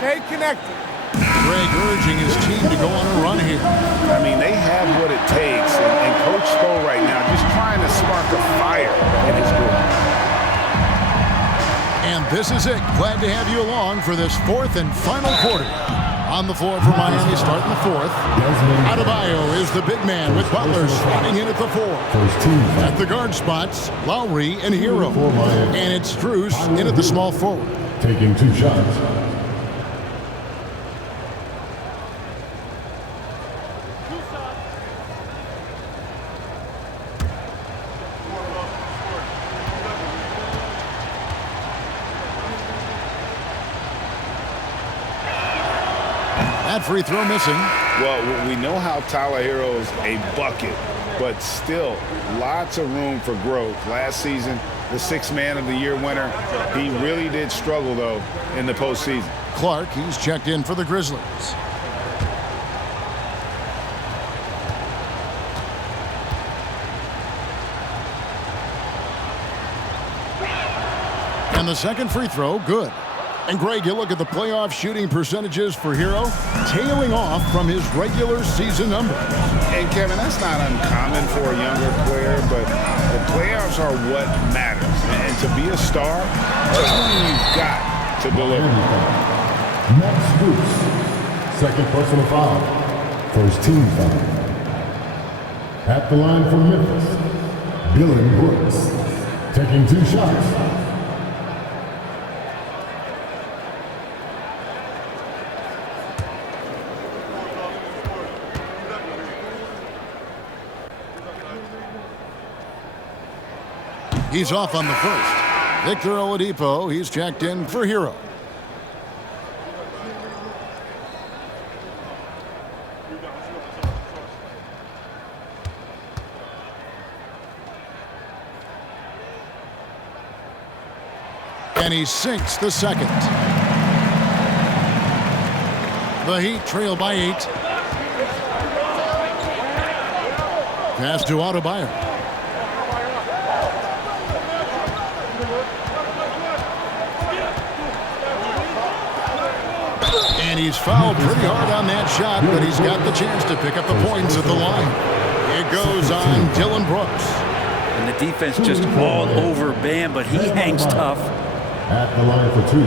Stay connected. Greg urging his team to go on a run here. I mean, they have what it takes. And Coach Spo right now just trying to spark a fire in his group. And this is it. Glad to have you along for this fourth and final quarter. On the floor for Miami starting the fourth. Adebayo is the big man with Butler slotting in at the 4. At the guard spots, Lowry and Hero. And it's Strus in at the small forward. Taking 2 shots. That free throw missing. Well, we know how Tyler Hero's a bucket, but still lots of room for growth. Last season, the 6th Man of the Year winner, he really did struggle, though, in the postseason. Clark, he's checked in for the Grizzlies. And the second free throw, good. And Greg, you look at the playoff shooting percentages for Hero, tailing off from his regular season numbers. And Kevin, that's not uncommon for a younger player, but the playoffs are what matters. And to be a star, that's when you've got to deliver. Max Bruce, second personal foul, first team foul. At the line for Memphis, Dylan Brooks, taking 2 shots. He's off on the first. Victor Oladipo, he's checked in for Hero. And he sinks the second. The Heat trail by 8. Pass to Adebayo. And he's fouled pretty hard on that shot, but he's got the chance to pick up the points at the line. It goes on Dylan Brooks. And the defense just all over Bam, but he hangs tough. At the line for 2.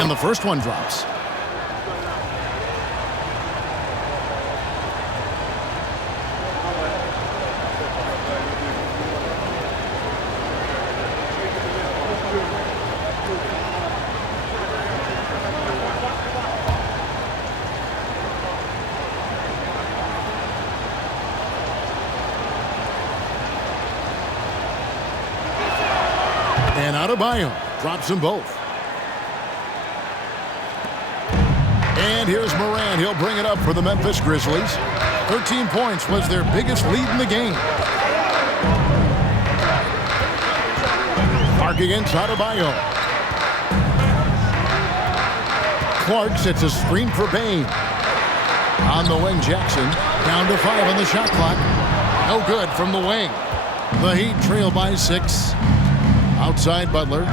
And the first one drops. And Adebayo drops them both. And here's Morant. He'll bring it up for the Memphis Grizzlies. 13 points was their biggest lead in the game. Clark against Adebayo. Clark sets a screen for Bane. On the wing, Jackson. Down to 5 on the shot clock. No good from the wing. The Heat trail by 6. Outside Butler.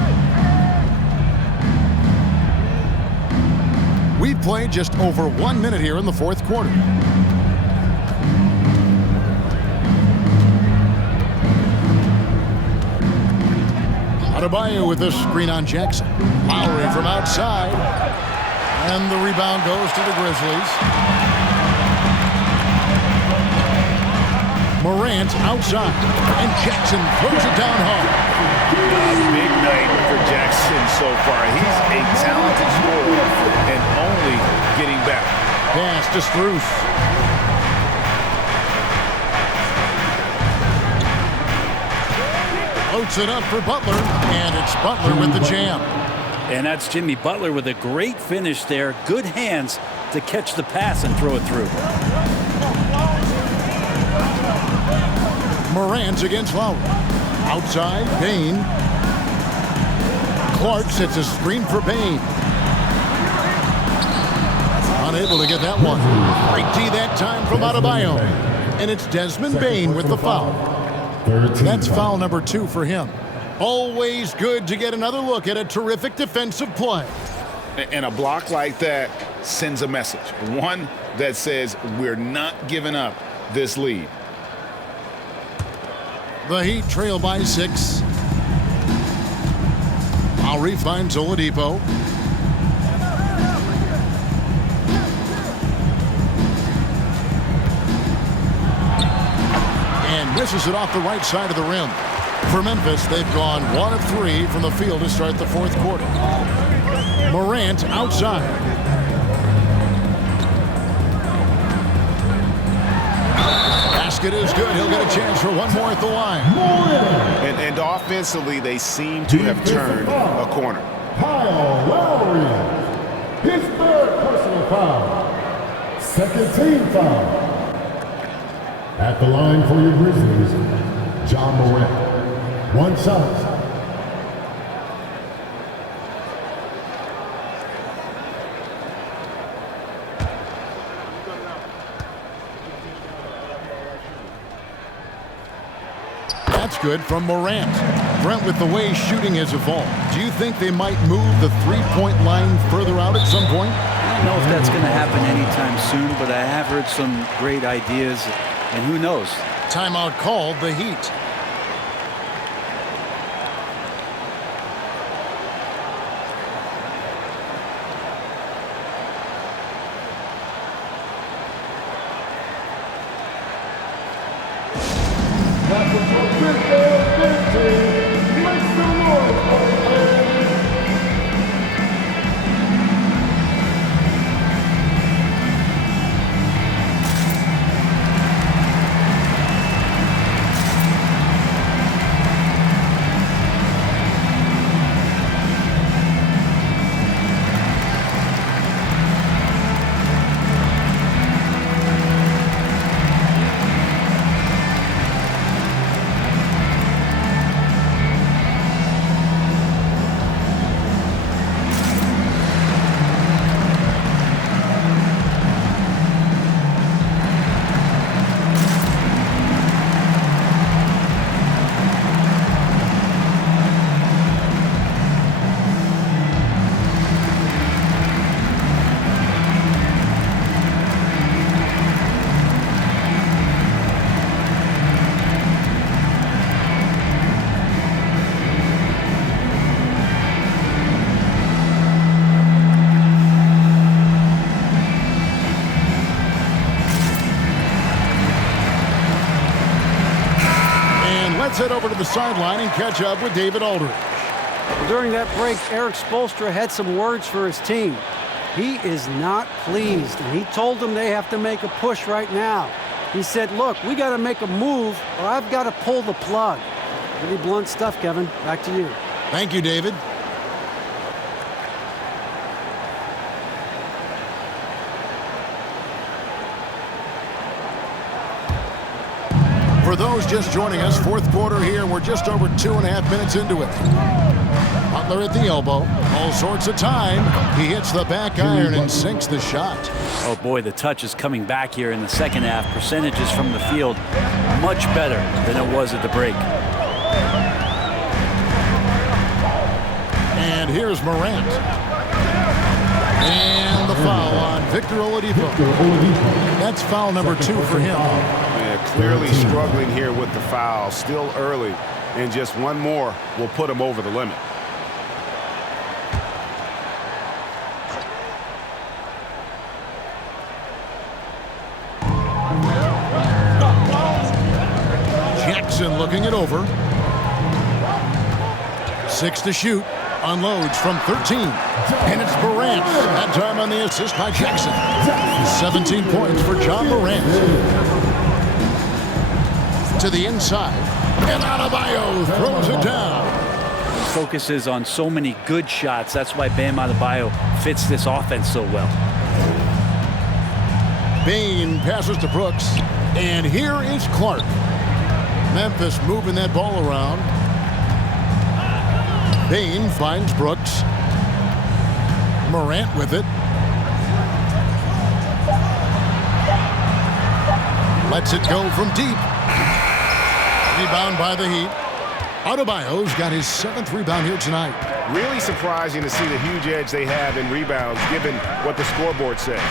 We've played just over 1 minute here in the fourth quarter. Adebayo with the screen on Jackson. Lowry from outside. And the rebound goes to the Grizzlies. Morant outside. And Jackson throws it down hard. Big night for Jackson so far. He's a talented scorer and only getting better. Pass to Strus. Floats it up for Butler, and it's Butler with the jam. And that's Jimmy Butler with a great finish there. Good hands to catch the pass and throw it through. Morant against Lowry. Outside, Bane. Clark sets a screen for Bane. Unable to get that one. Great D that time from Adebayo. And it's Desmond Bane with the foul. That's foul number 2 for him. Always good to get another look at a terrific defensive play. And a block like that sends a message. One that says we're not giving up this lead. The Heat trail by 6. Lowry finds Oladipo. And misses it off the right side of the rim. For Memphis, they've gone 1 of 3 from the field to start the fourth quarter. Morant outside. Basket is good. He'll get a chance for one more at the line. And offensively, they seem to have turned a corner. Kyle Lowry, his 3rd personal foul, 2nd team foul. At the line for your Grizzlies, John Morant. One shot. That's good from Morant. Brent, with the way shooting has evolved, do you think they might move the three-point line further out at some point? I don't know if that's going to happen anytime soon, but I have heard some great ideas, and who knows? Timeout called, the Heat. Let's head over to the sideline and catch up with David Aldridge. During that break, Eric Spoelstra had some words for his team. He is not pleased, and he told them they have to make a push right now. He said, look, we got to make a move or I've got to pull the plug. Pretty blunt stuff, Kevin. Back to you. Thank you, David. For those just joining us, fourth quarter here. We're just over 2.5 minutes into it. Butler at the elbow. All sorts of time. He hits the back iron and sinks the shot. Oh, boy, the touch is coming back here in the second half. Percentages from the field much better than it was at the break. And here's Morant. And the foul on Victor Oladipo. That's foul number 2 for him. Clearly struggling here with the foul, still early, and just one more will put him over the limit. Jackson looking it over. 6 to shoot. Unloads from 13. And it's Morant. That time on the assist by Jackson. 17 points for John Morant. To the inside, and Adebayo throws it down. Focuses on so many good shots. That's why Bam Adebayo fits this offense so well. Bane passes to Brooks, and here is Clark. Memphis moving that ball around. Bane finds Brooks. Morant with it. Lets it go from deep. Rebound by the Heat. Adebayo's got his 7th rebound here tonight. Really surprising to see the huge edge they have in rebounds, given what the scoreboard says.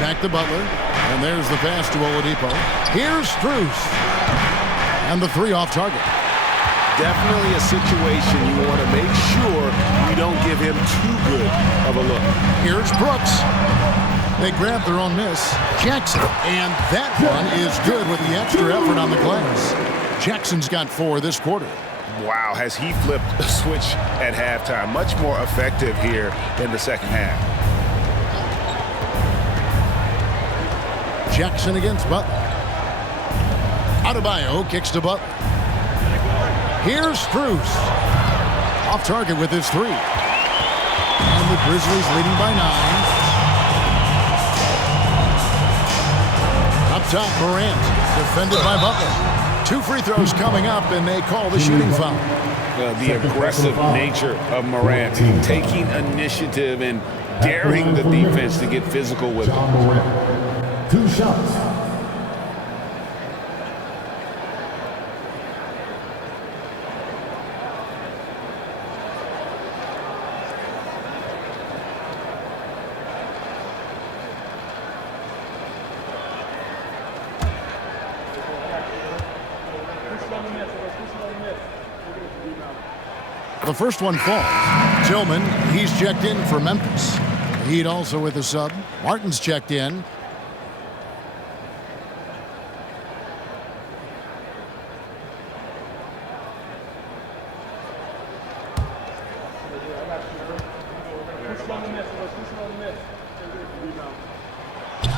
Back to Butler. And there's the pass to Oladipo. Here's Strus. And the 3 off target. Definitely a situation you want to make sure you don't give him too good of a look. Here's Brooks. They grab their own miss. Jackson. And that one is good with the extra effort on the glass. Jackson's got 4 this quarter. Wow, has he flipped the switch at halftime. Much more effective here in the second half. Jackson against Butler. Adebayo kicks to Butler. Here's Strus. Off target with his 3. And the Grizzlies leading by 9. top, Morant. Defended by Butler. 2 free throws coming up, and they call the shooting foul. The aggressive nature of Morant, taking initiative and daring the defense to get physical with him. Morant. 2 shots. The first one falls. Tillman, he's checked in for Memphis. Heat also with a sub. Martin's checked in.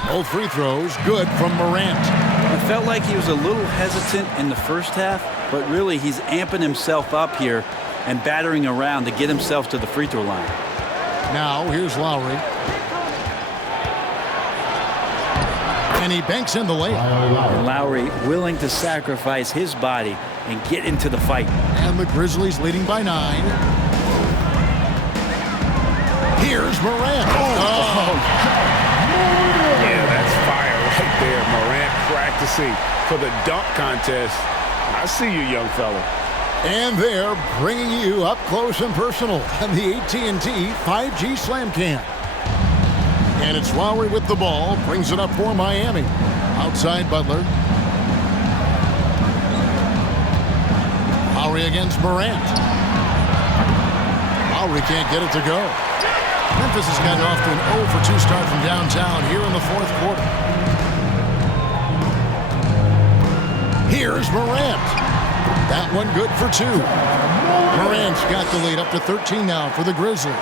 Both free throws good from Morant. It felt like he was a little hesitant in the first half, but really he's amping himself up here and battering around to get himself to the free throw line. Now here's Lowry. And he banks in the layup. And Lowry willing to sacrifice his body and get into the fight. And the Grizzlies leading by 9. Here's Morant. Yeah, that's fire right there. Morant practicing for the dunk contest. I see you, young fella. And they're bringing you up close and personal on the AT&T 5G Slam Cam. And it's Lowry with the ball. Brings it up for Miami. Outside Butler. Lowry against Morant. Lowry can't get it to go. Memphis has gotten off to an 0 for 2 start from downtown here in the 4th quarter. Here's Morant. That one good for 2. Morant's got the lead up to 13 now for the Grizzlies.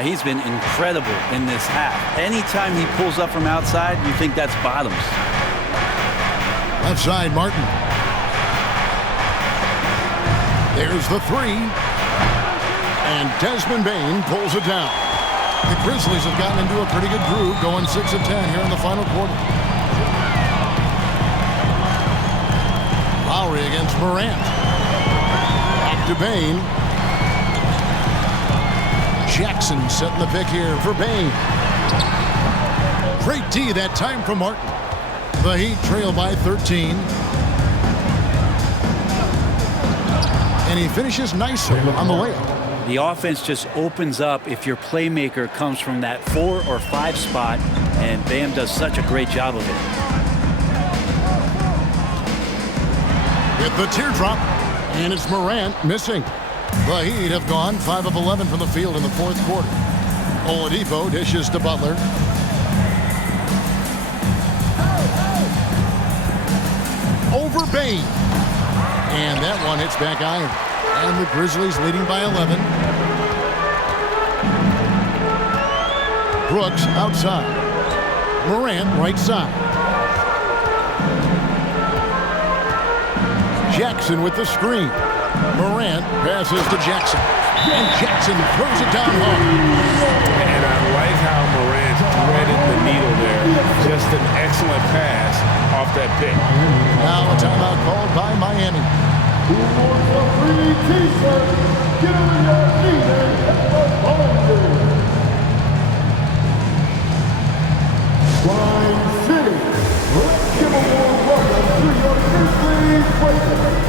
He's been incredible in this half. Anytime he pulls up from outside, you think that's bottoms. Left side, Martin. There's the 3. And Desmond Bane pulls it down. The Grizzlies have gotten into a pretty good groove, going 6 of 10 here in the final quarter. Lowry against Morant. Back to Bane. Jackson setting the pick here for Bane. Great D that time from Martin. The Heat trail by 13. And he finishes nicely on the layup. The offense just opens up if your playmaker comes from that 4 or 5 spot, and Bam does such a great job of it. With the teardrop, and it's Morant missing. The Heat have gone 5 of 11 from the field in the 4th quarter. Oladipo dishes to Butler. Over Bane. And that one hits back iron. And the Grizzlies leading by 11. Brooks outside. Morant right side. Jackson with the screen. Morant passes to Jackson. And Jackson throws it down hard. And I like how Morant threaded the needle there. Just an excellent pass off that pick. Now a timeout called by Miami. Who wants a free t-shirt? Get on your feet and have a party. Prime City, let's give a warm welcome to your Grizzlies players.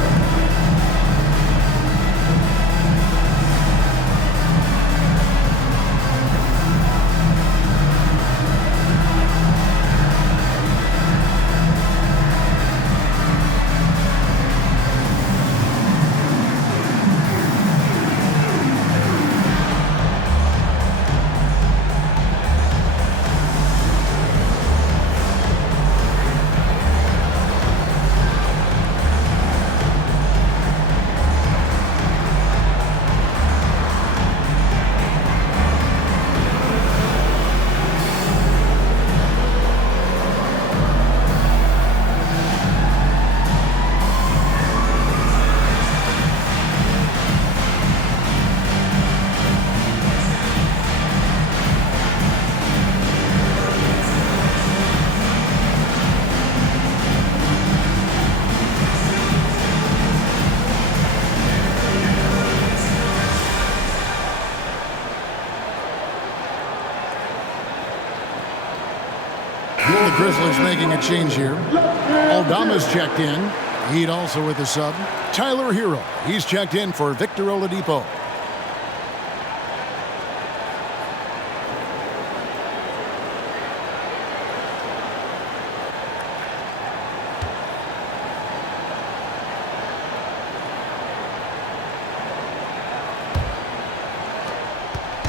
The Grizzlies making a change here. Aldama's checked in. Heat also with the sub. Tyler Hero. He's checked in for Victor Oladipo.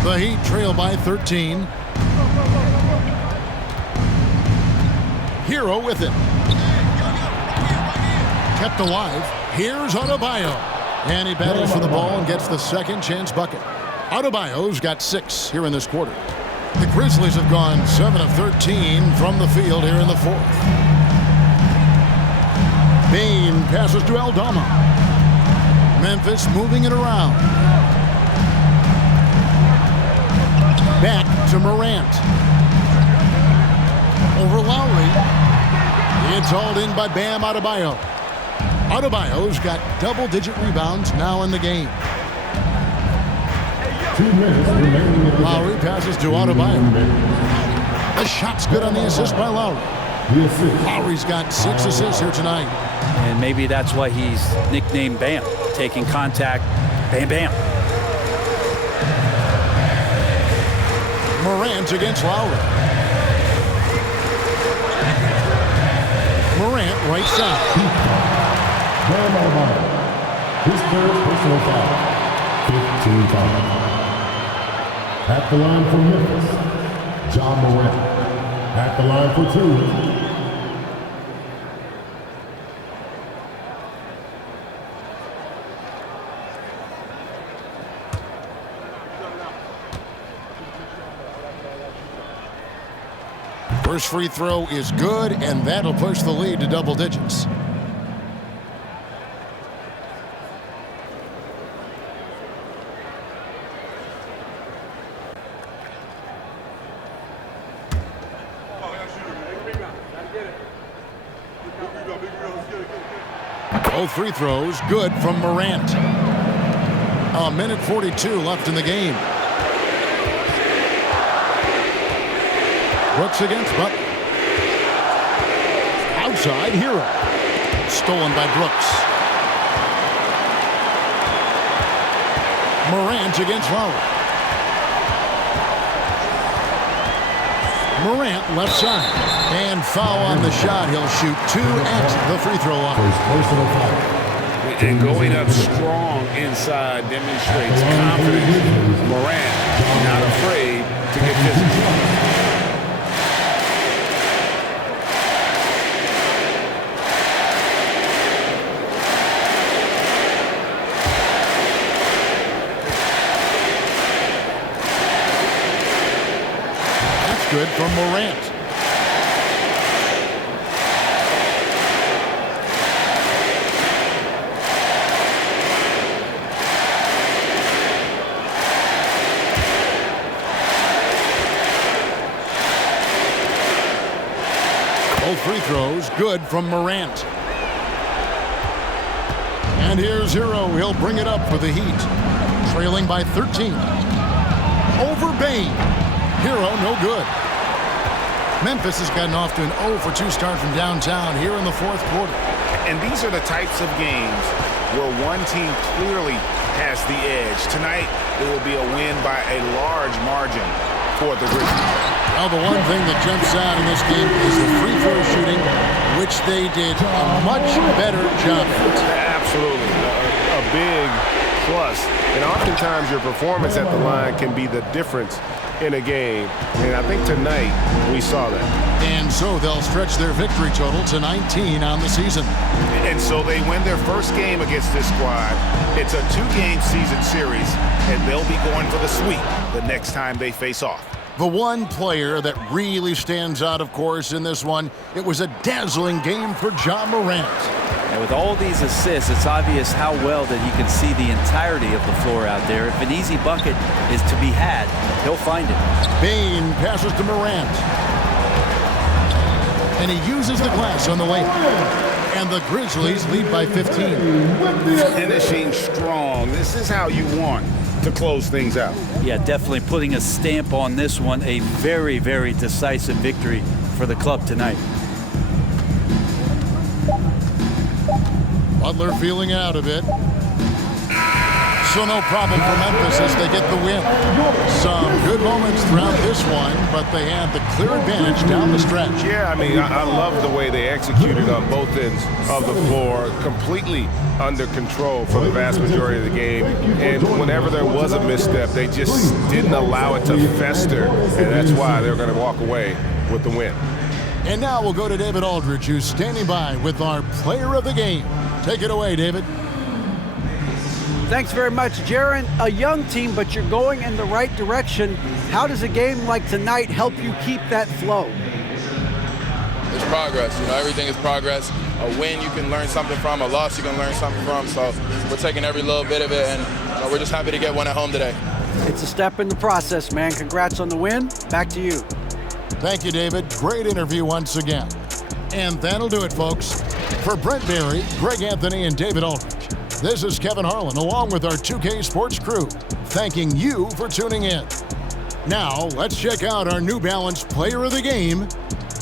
The Heat trail by 13. Hero with it. Kept alive. Here's Adebayo. And he battles for the ball and gets the second chance bucket. Adebayo's got 6 here in this quarter. The Grizzlies have gone 7 of 13 from the field here in the fourth. Bain passes to Aldama. Memphis moving it around. Back to Morant. Over Lowry. It's hauled in by Bam Adebayo. Adebayo's got double-digit rebounds now in the game. 2 minutes remaining. Lowry passes to Adebayo. The shot's good on the assist by Lowry. Lowry's got 6 assists here tonight. And maybe that's why he's nicknamed Bam. Taking contact, bam, bam. Morant against Lowry. Morant right side. Bam Adebayo. His third personal foul. 15 fouls. At the line for Memphis, John Morant. At the line for 2. First free throw is good, and that'll push the lead to double digits. Both free throws good from Morant. A minute 42 left in the game. Brooks against Butler. Outside, Hero. Stolen by Brooks. Morant against Lowry. Morant left side. And foul on the shot. He'll shoot 2 at the free throw line. And going up strong inside demonstrates confidence. Morant not afraid to get physical. Good from Morant. Both free throws good from Morant. And here's Hero. He'll bring it up for the Heat. Trailing by 13. Over Bain. Hero no good. Memphis has gotten off to an 0 for 2 start from downtown here in the fourth quarter. And these are the types of games where one team clearly has the edge. Tonight, it will be a win by a large margin for the Grizzlies. Now, the one thing that jumps out in this game is the free throw shooting, which they did a much better job at. Absolutely. A big plus. And oftentimes your performance at the line can be the difference in a game. And I think tonight we saw that. And so they'll stretch their victory total to 19 on the season. And so they win their first game against this squad. It's a 2-game season series, and they'll be going for the sweep the next time they face off. The one player that really stands out, of course, in this one, it was a dazzling game for John Morant. And with all these assists, it's obvious how well that he can see the entirety of the floor out there. If an easy bucket is to be had, he'll find it. Bain passes to Morant. And he uses the glass on the way. And the Grizzlies lead by 15. Finishing strong. This is how you want to close things out. Yeah, definitely putting a stamp on this one. A very, very decisive victory for the club tonight. Butler feeling out of it. So no problem for Memphis as they get the win. Some good moments throughout this one, but they had the clear advantage down the stretch. Yeah, I mean, I love the way they executed on both ends of the floor, completely under control for the vast majority of the game. And whenever there was a misstep, they just didn't allow it to fester, and that's why they're going to walk away with the win. And now we'll go to David Aldridge, who's standing by with our player of the game. Take it away, David. Thanks very much, Jaron. A young team, but you're going in the right direction. How does a game like tonight help you keep that flow? It's progress. You know, everything is progress. A win you can learn something from, a loss you can learn something from. So we're taking every little bit of it, and you know, we're just happy to get one at home today. It's a step in the process, man. Congrats on the win. Back to you. Thank you, David. Great interview once again. And that'll do it, folks. For Brent Barry, Greg Anthony, and David Aldridge, this is Kevin Harlan, along with our 2K Sports crew, thanking you for tuning in. Now, let's check out our New Balance Player of the Game,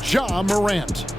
Ja Morant.